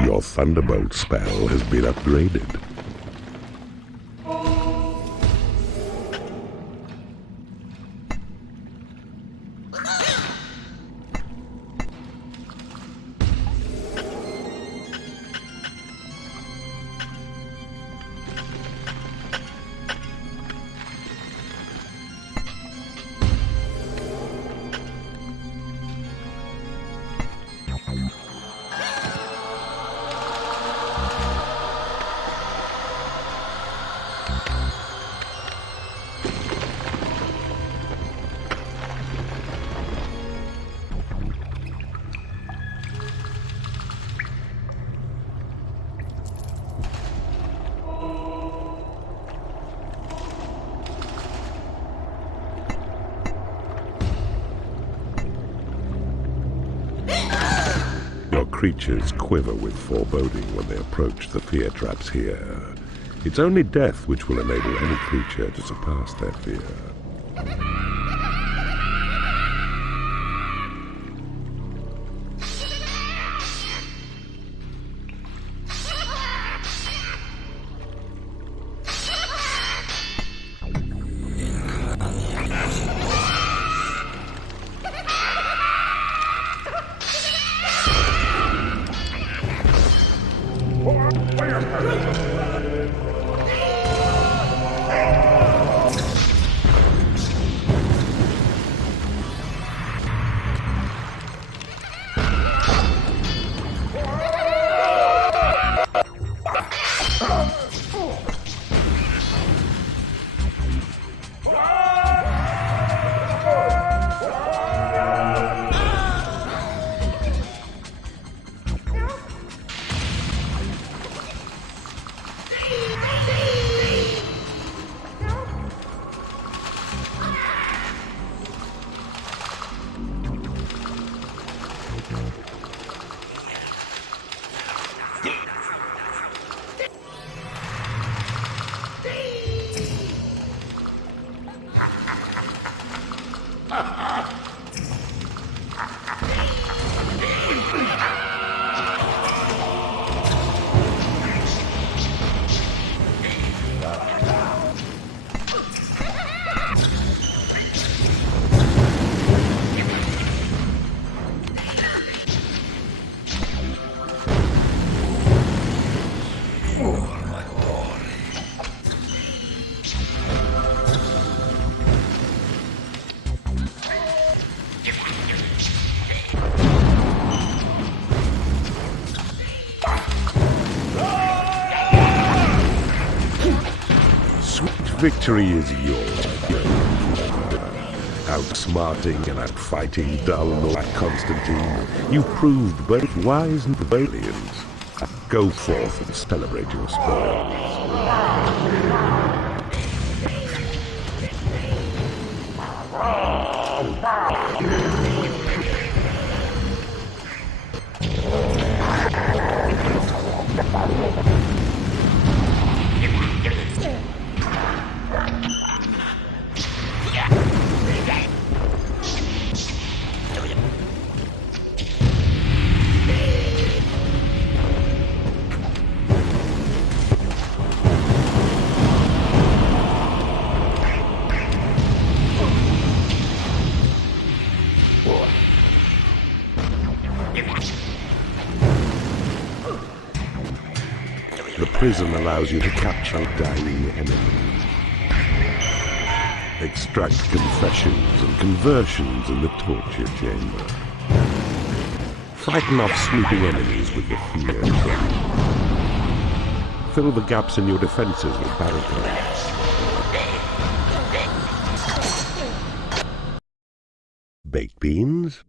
Your Thunderbolt spell has been upgraded. Your creatures quiver with foreboding when they approach the fear traps here. It's only death which will enable any creature to surpass their fear. Victory is yours. Outsmarting and outfighting dull Lord Constantine, you proved both wise and valiant. Go forth and celebrate your spoils. The prison allows you to capture a dying enemy. Extract confessions and conversions in the torture chamber. Frighten off sleeping enemies with the fear trap. Fill the gaps in your defenses with barricades. Baked beans?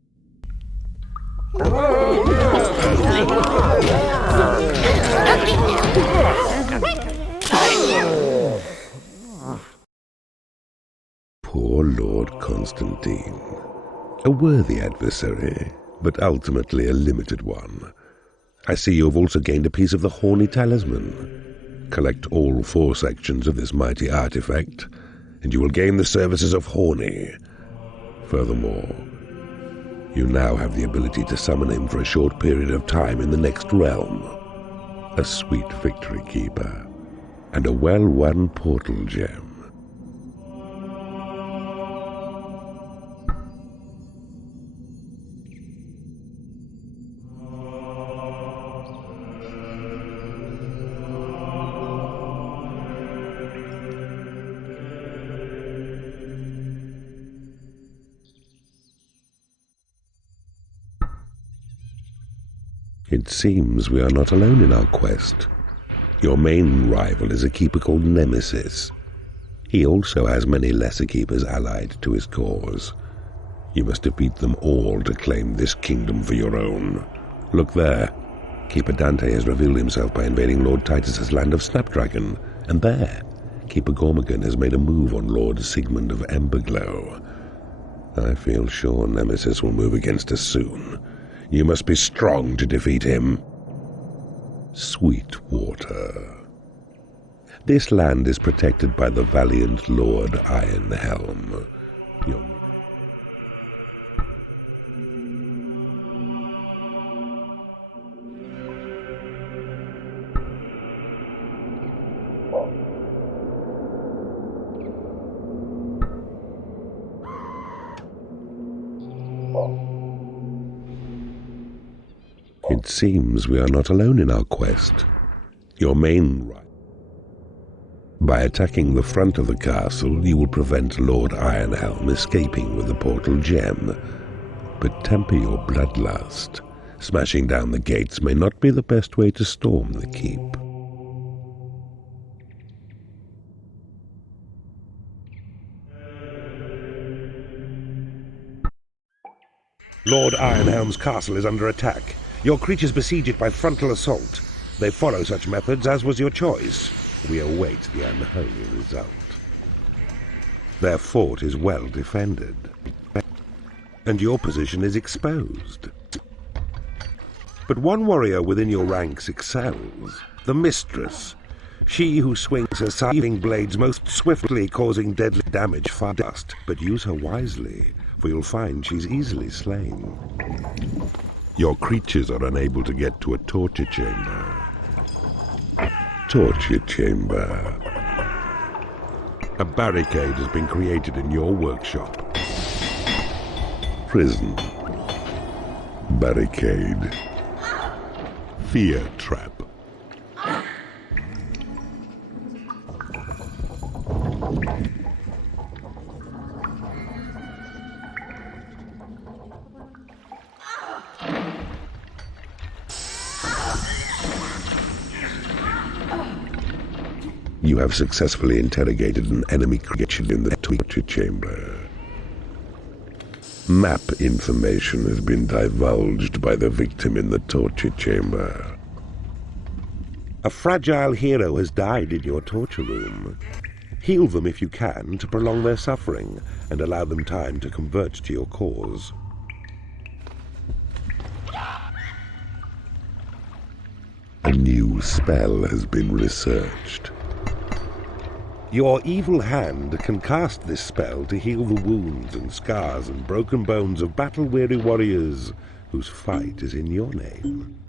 Poor Lord Constantine. A worthy adversary, but ultimately a limited one. I see you have also gained a piece of the Horny Talisman. Collect all 4 sections of this mighty artifact, and you will gain the services of Horny. Furthermore, you now have the ability to summon him for a short period of time in the next realm. A sweet victory keeper, and a well-won portal gem. It seems we are not alone in our quest. Your main rival is a keeper called Nemesis. He also has many lesser keepers allied to his cause. You must defeat them all to claim this kingdom for your own. Look there. Keeper Dante has revealed himself by invading Lord Titus's land of Snapdragon. And there, Keeper Gormagan has made a move on Lord Sigmund of Emberglow. I feel sure Nemesis will move against us soon. You must be strong to defeat him. Sweetwater. This land is protected by the valiant Lord Ironhelm. It seems we are not alone in our quest. Your main right. By attacking the front of the castle, you will prevent Lord Ironhelm escaping with the portal gem. But temper your bloodlust. Smashing down the gates may not be the best way to storm the keep. Lord Ironhelm's castle is under attack. Your creatures besiege it by frontal assault. They follow such methods, as was your choice. We await the unholy result. Their fort is well defended, and your position is exposed. But one warrior within your ranks excels, the Mistress. She who swings her scything blades most swiftly, causing deadly damage fast. But use her wisely, for you'll find she's easily slain. Your creatures are unable to get to a torture chamber. Torture chamber. A barricade has been created in your workshop. Prison. Barricade. Fear trap. You have successfully interrogated an enemy creature in the torture chamber. Map information has been divulged by the victim in the torture chamber. A fragile hero has died in your torture room. Heal them if you can to prolong their suffering and allow them time to convert to your cause. A new spell has been researched. Your evil hand can cast this spell to heal the wounds and scars and broken bones of battle-weary warriors whose fight is in your name.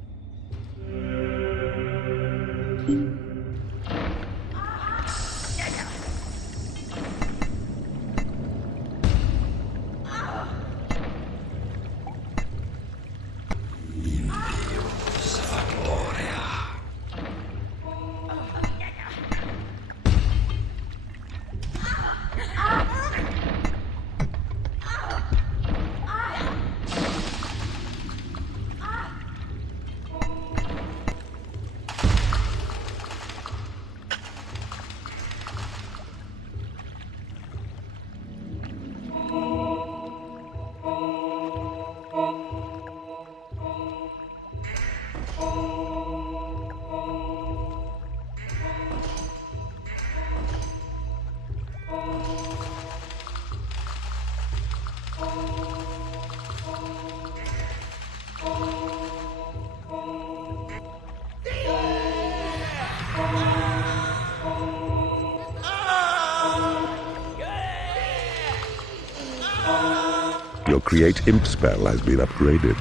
Your Create Imp spell has been upgraded.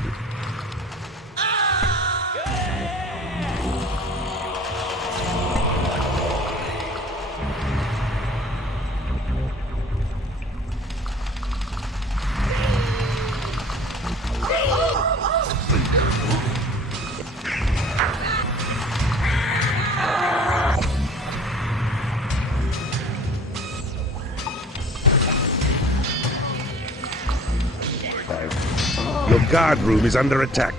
Your guard room is under attack.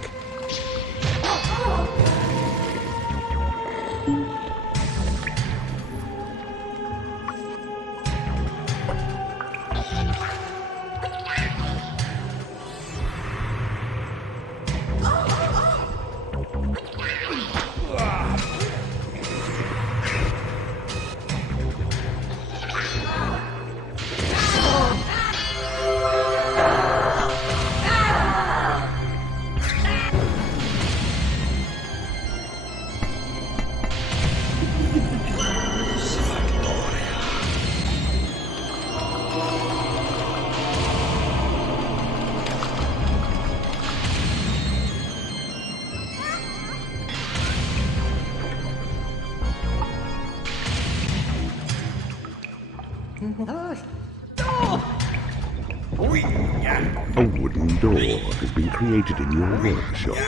A wooden door has been created in your workshop.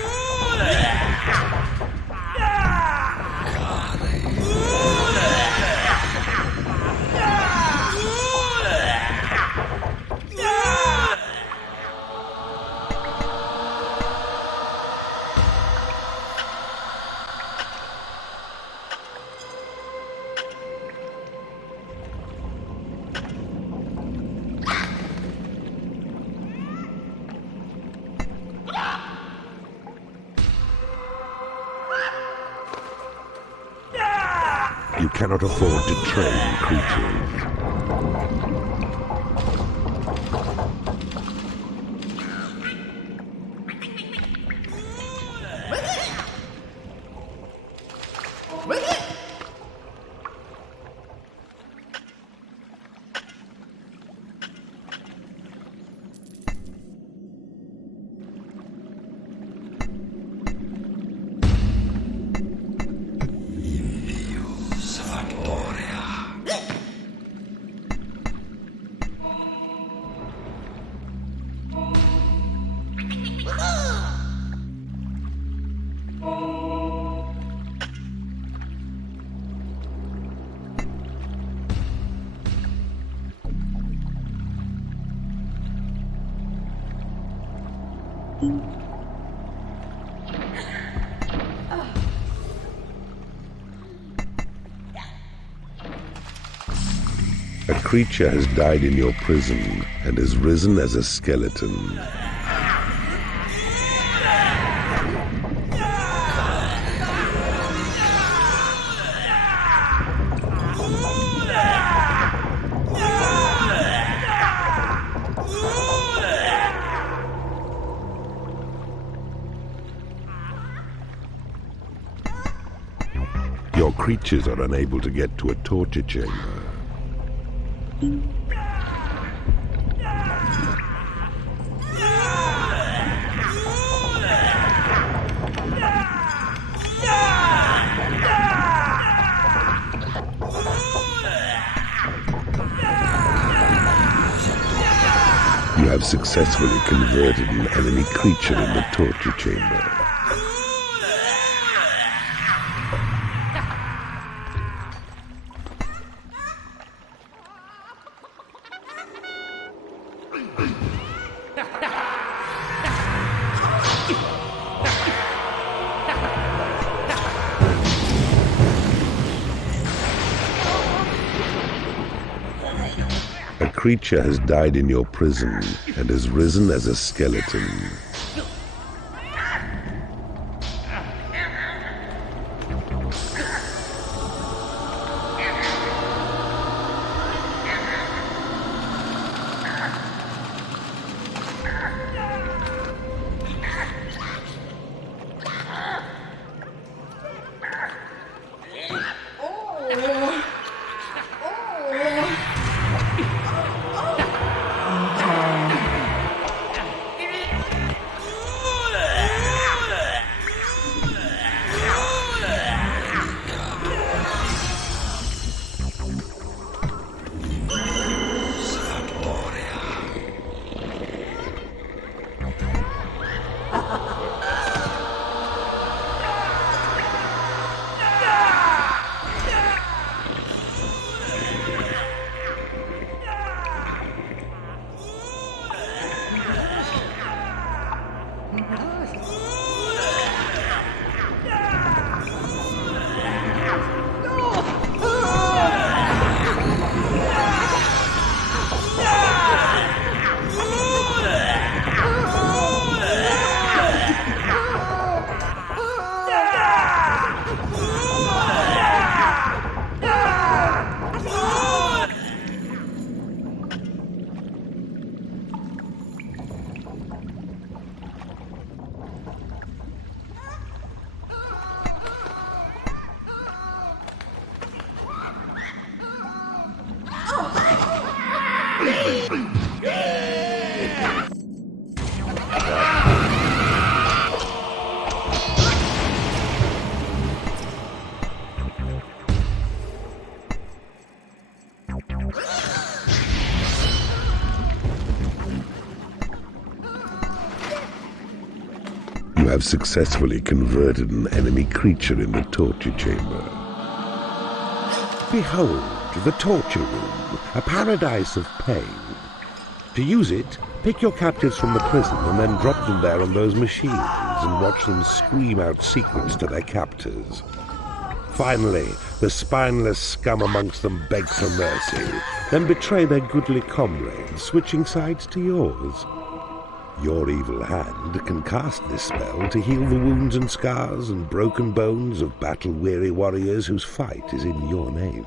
You cannot afford to train creatures. A creature has died in your prison and has risen as a skeleton. Your creatures are unable to get to a torture chamber. You have successfully converted an enemy creature in the torture chamber. A creature has died in your prison and has risen as a skeleton. You have successfully converted an enemy creature in the torture chamber. Behold, the torture room, a paradise of pain. To use it, pick your captives from the prison and then drop them there on those machines and watch them scream out secrets to their captors. Finally, the spineless scum amongst them beg for mercy, then betray their goodly comrades, switching sides to yours. Your evil hand can cast this spell to heal the wounds and scars and broken bones of battle-weary warriors whose fight is in your name.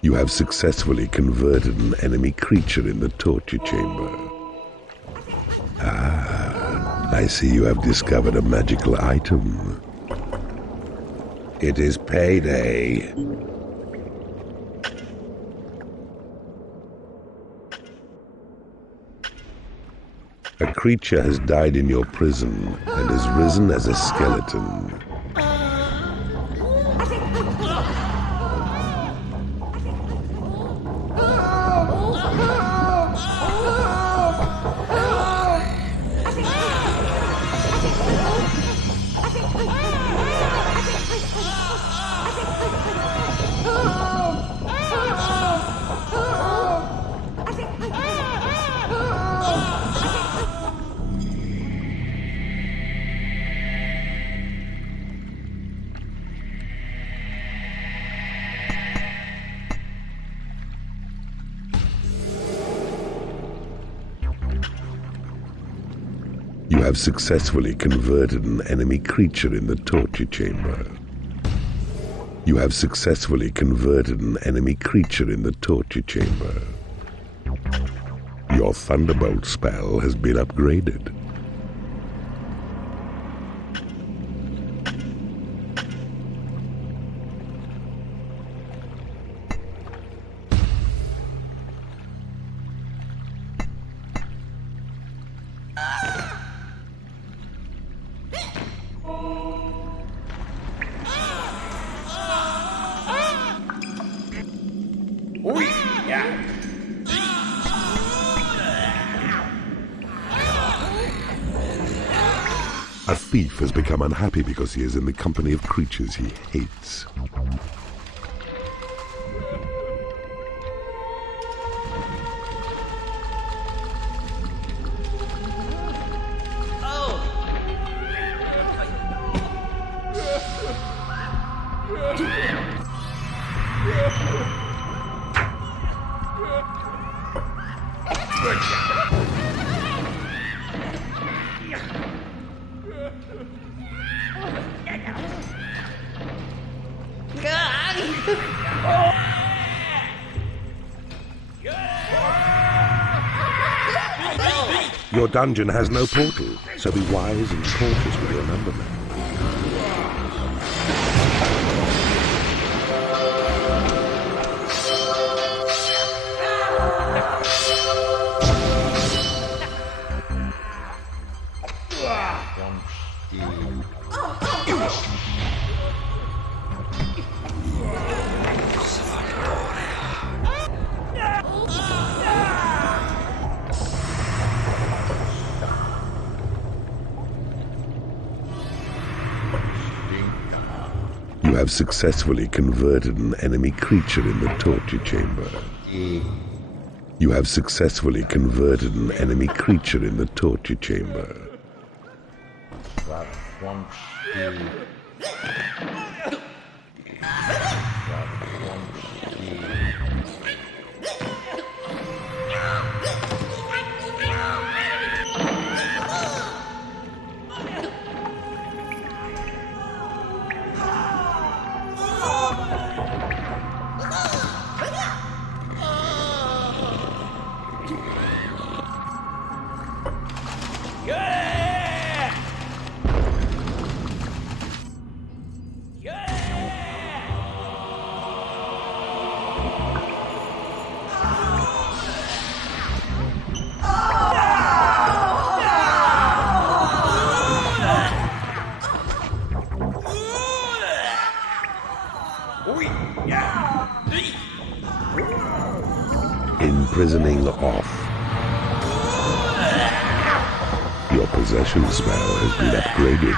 You have successfully converted an enemy creature in the torture chamber. Ah, I see you have discovered a magical item. It is payday. A creature has died in your prison and has risen as a skeleton. You have successfully converted an enemy creature in the torture chamber. You have successfully converted an enemy creature in the torture chamber. Your Thunderbolt spell has been upgraded. A thief has become unhappy because he is in the company of creatures he hates. Your dungeon has no portal, so be wise and cautious with your numbermen. You have successfully converted an enemy creature in the torture chamber. You have successfully converted an enemy creature in the torture chamber. Imprisoning off. Your possession. possession spell has been upgraded.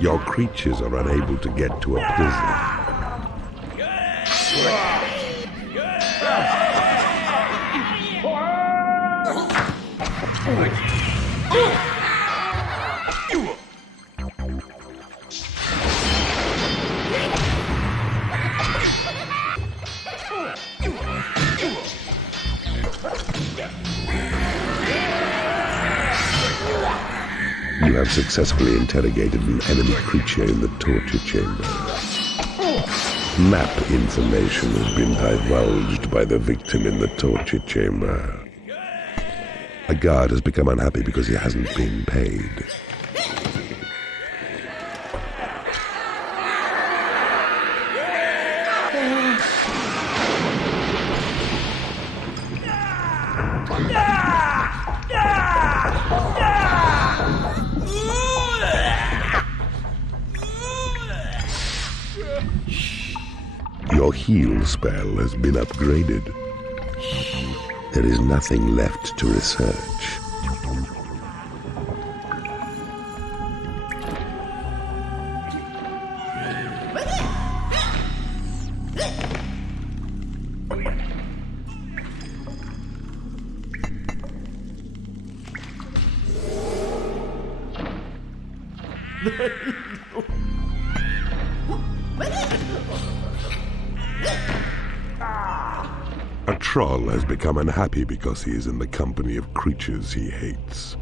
Your creatures are unable to get to a prison. You have successfully interrogated an enemy creature in the torture chamber. Map information has been divulged by the victim in the torture chamber. A guard has become unhappy because he hasn't been paid. Your heal spell has been upgraded. There is nothing left to research. A troll has become unhappy because he is in the company of creatures he hates.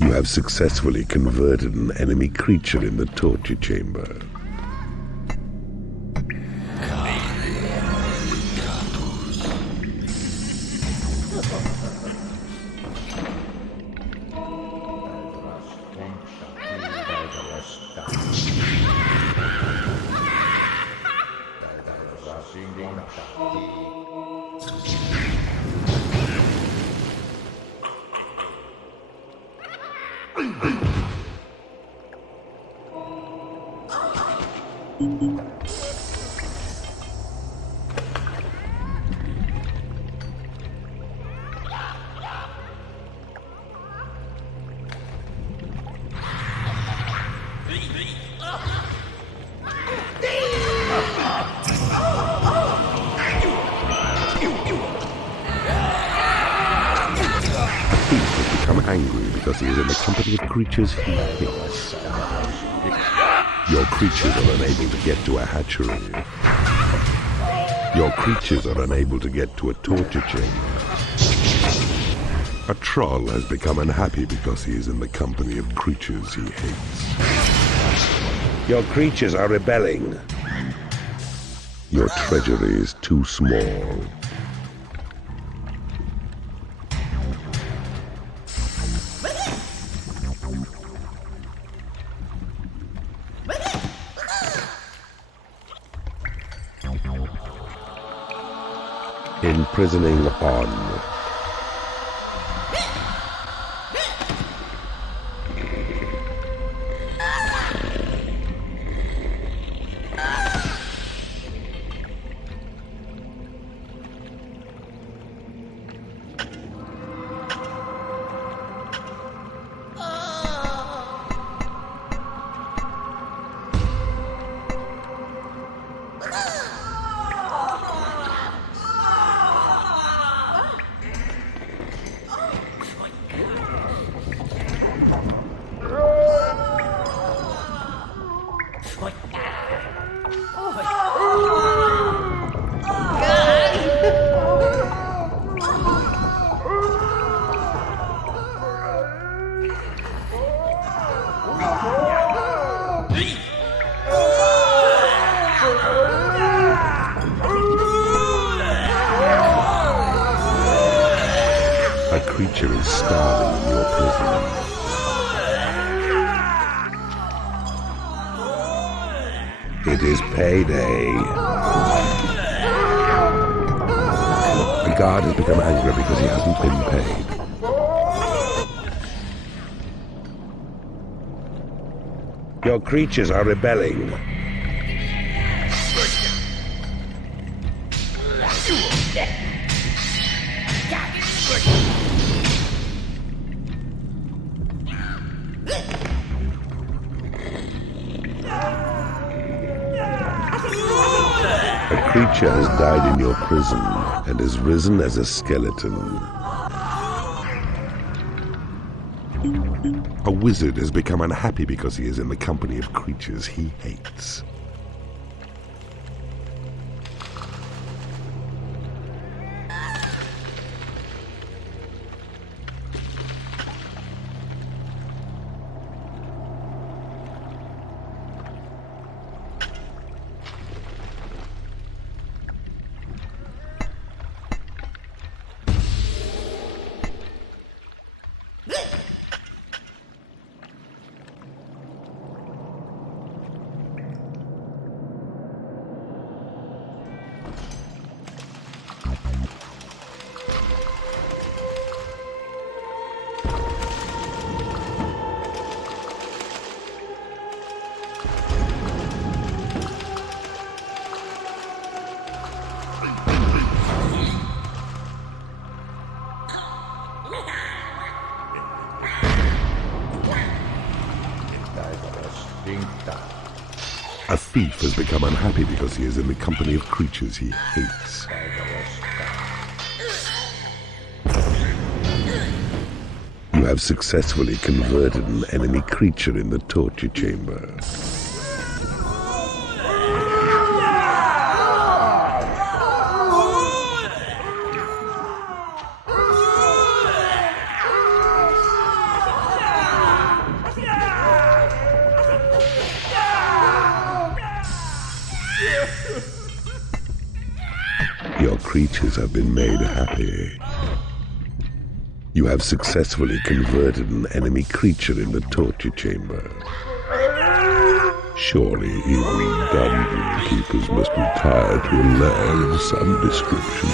You have successfully converted an enemy creature in the torture chamber. Angry because he is in the company of creatures he hates. Your creatures are unable to get to a hatchery. Your creatures are unable to get to a torture chamber. A troll has become unhappy because he is in the company of creatures he hates. Your creatures are rebelling. Your treasury is too small. Imprisoning on. A creature is starving in your prison. It is payday. The guard has become angry because he hasn't been paid. Your creatures are rebelling. A creature has died in your prison and has risen as a skeleton. A wizard has become unhappy because he is in the company of creatures he hates. A thief has become unhappy because he is in the company of creatures he hates. You have successfully converted an enemy creature in the torture chamber. Your creatures have been made happy. You have successfully converted an enemy creature in the torture chamber. Surely we dungeon keepers must retire to a lair of some description.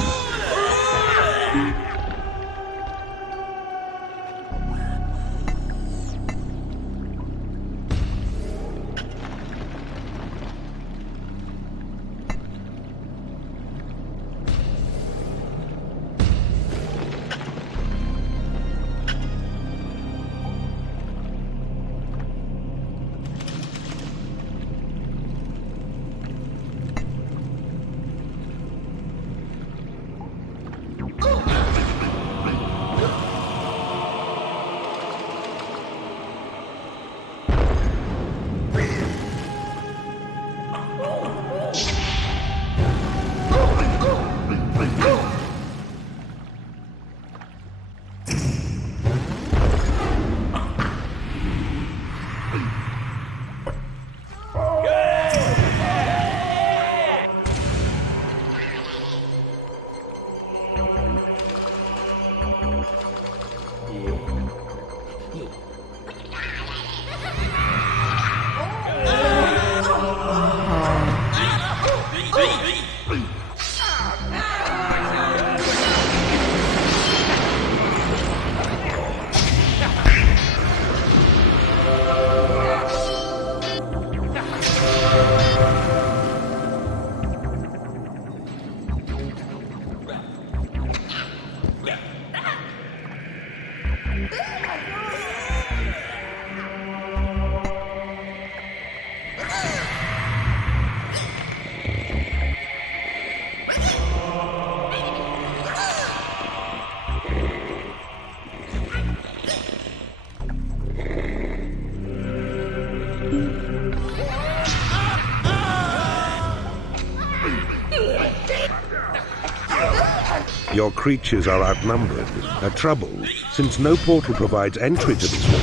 Your creatures are outnumbered, a trouble, since no portal provides entry to this world.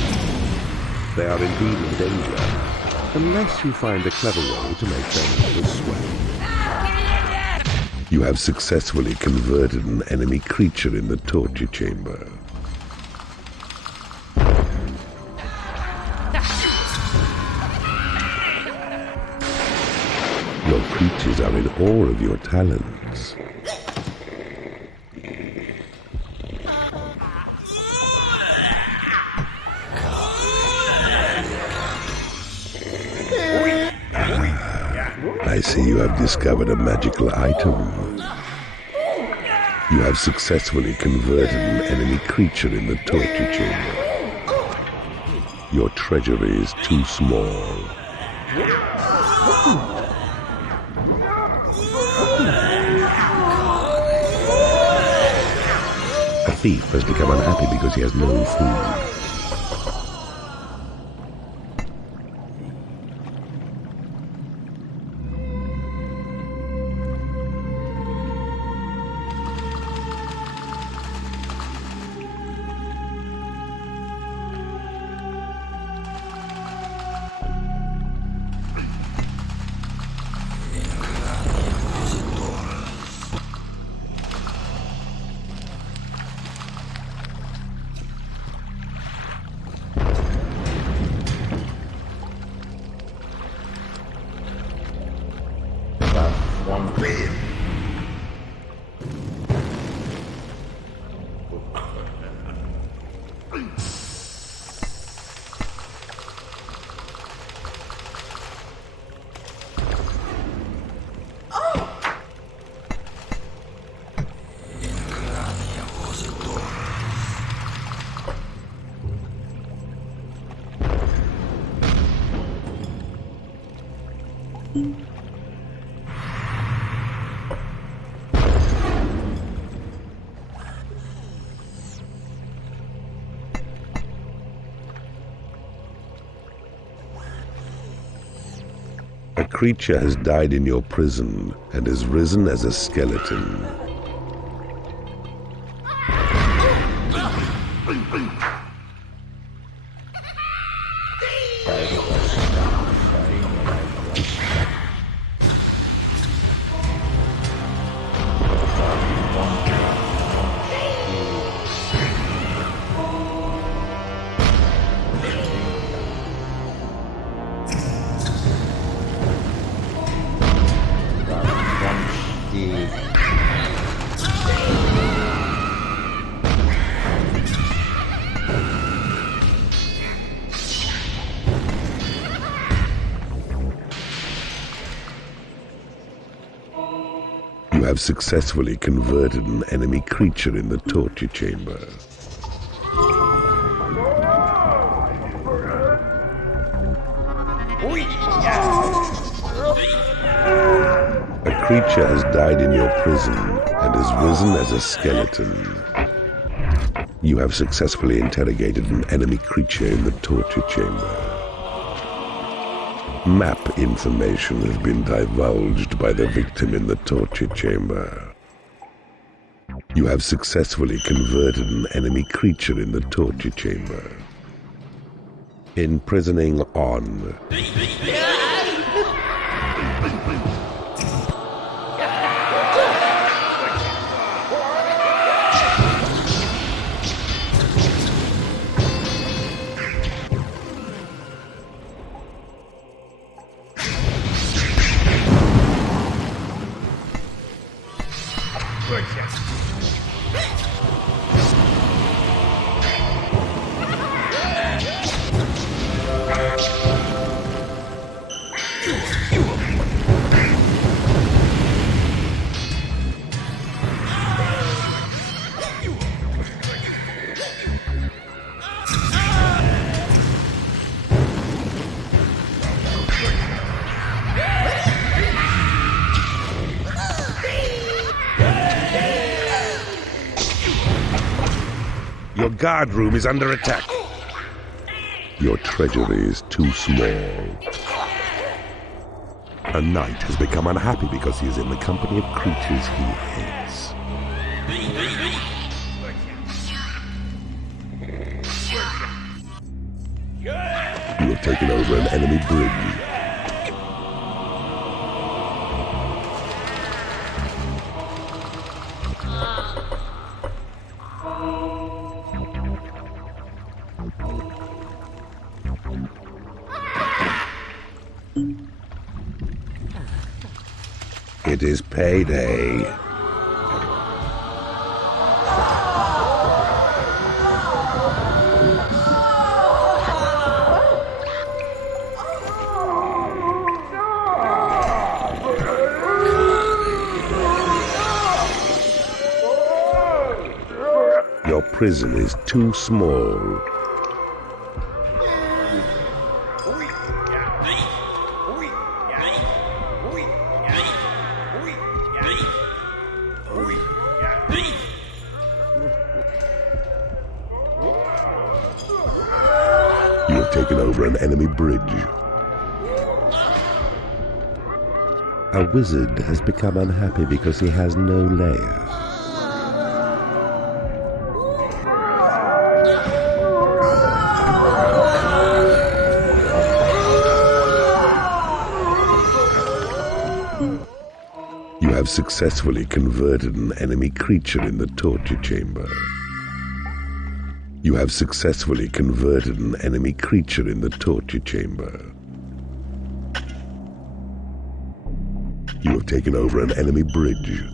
They are indeed in danger, unless you find a clever way to make them persuade. You have successfully converted an enemy creature in the torture chamber. Your creatures are in awe of your talents. I see you have discovered a magical item. You have successfully converted an enemy creature in the torture chamber. Your treasury is too small. A thief has become unhappy because he has no food. A creature has died in your prison and has risen as a skeleton. You have successfully converted an enemy creature in the torture chamber. A creature has died in your prison and has risen as a skeleton. You have successfully interrogated an enemy creature in the torture chamber. Map information has been divulged by the victim in the torture chamber. You have successfully converted an enemy creature in the torture chamber. Imprisoning on. Your guard room is under attack. Your treasury is too small. A knight has become unhappy because he is in the company of creatures he hates. have taken over an enemy bridge. It is payday. Your prison is too small. You have taken over an enemy bridge. A wizard has become unhappy because he has no lair. You have successfully converted an enemy creature in the torture chamber. You have successfully converted an enemy creature in the torture chamber. You have taken over an enemy bridge.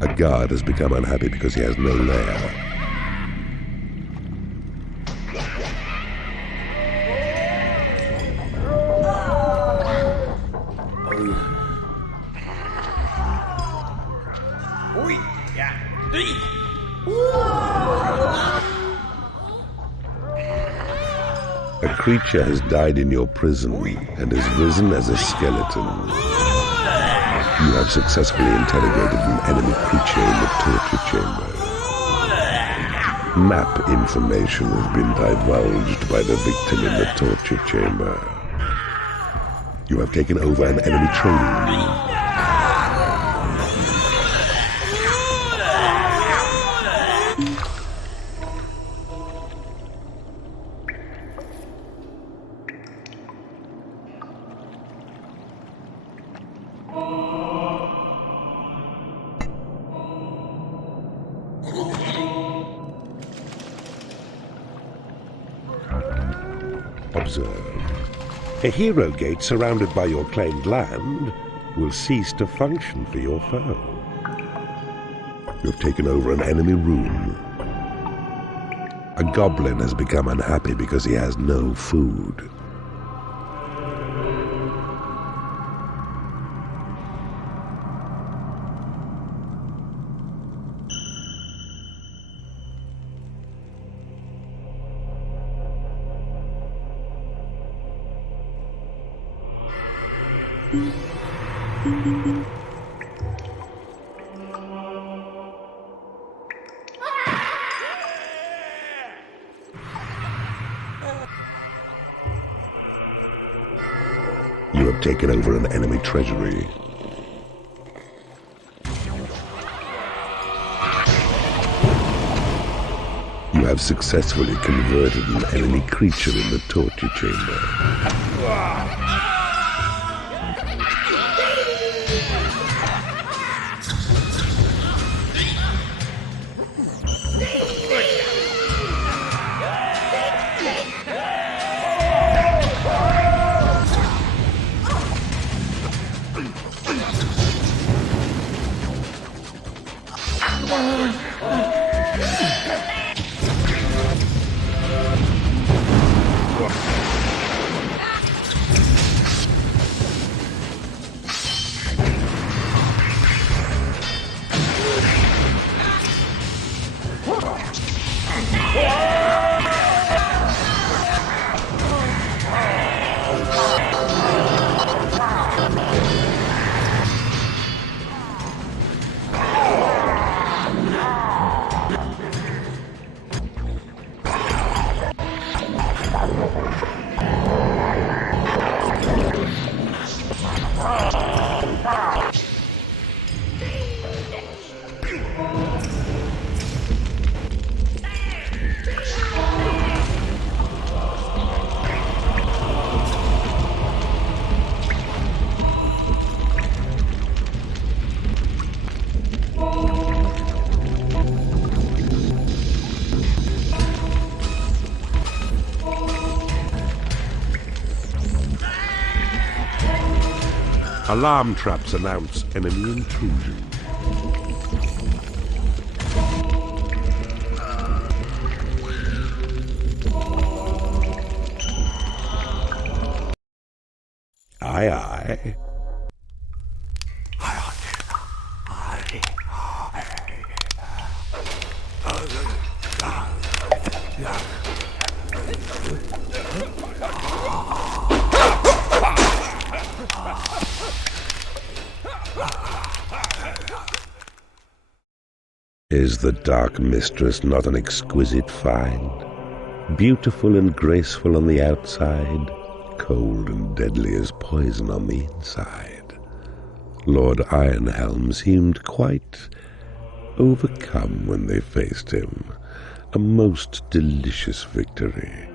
A guard has become unhappy because he has no lair. A creature has died in your prison and has risen as a skeleton. You have successfully interrogated an enemy creature in the torture chamber. Map information has been divulged by the victim in the torture chamber. You have taken over an enemy training room. Observe. A hero gate surrounded by your claimed land will cease to function for your foe. You have taken over an enemy room. A goblin has become unhappy because he has no food. You have taken over an enemy treasury. You have successfully converted an enemy creature in the torture chamber. Alarm traps announce enemy intrusion. Aye, aye. Is the Dark Mistress not an exquisite find? Beautiful and graceful on the outside, cold and deadly as poison on the inside. Lord Ironhelm seemed quite overcome when they faced him. A most delicious victory.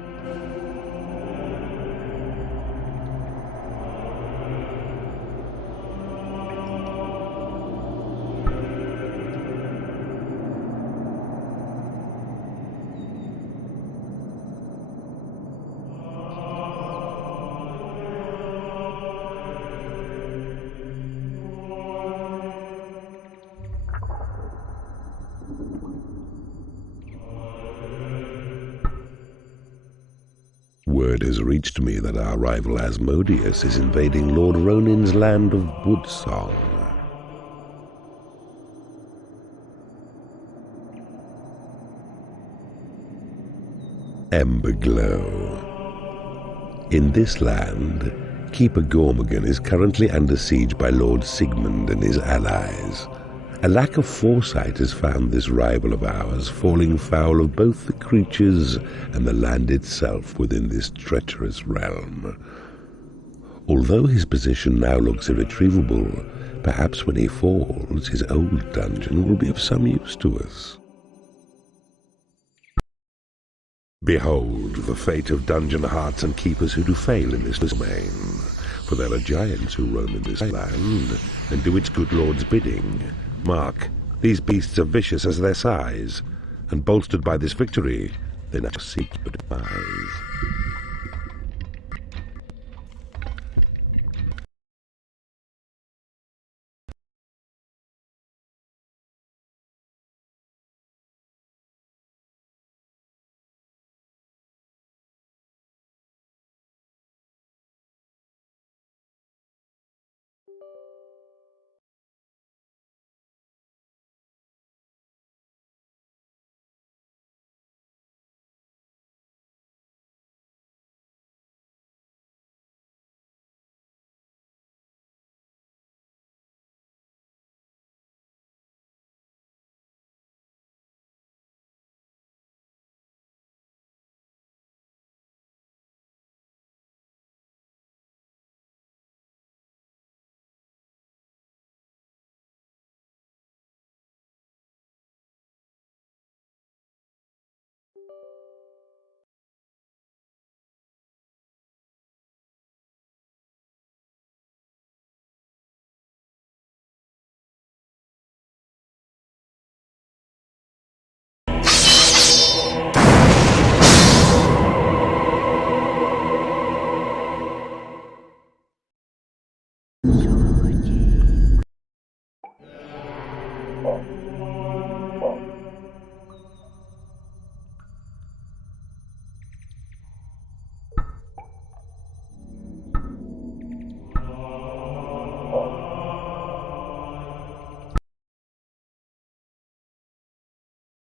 Word has reached me that our rival Asmodeus is invading Lord Ronin's land of Woodsong. Emberglow. In this land, Keeper Gormagan is currently under siege by Lord Sigmund and his allies. A lack of foresight has found this rival of ours falling foul of both the creatures and the land itself within this treacherous realm. Although his position now looks irretrievable, perhaps when he falls, his old dungeon will be of some use to us. Behold the fate of dungeon hearts and keepers who do fail in this domain, for there are giants who roam in this land and do its good lord's bidding. Mark, these beasts are vicious as their size, and bolstered by this victory, they now seek but demise.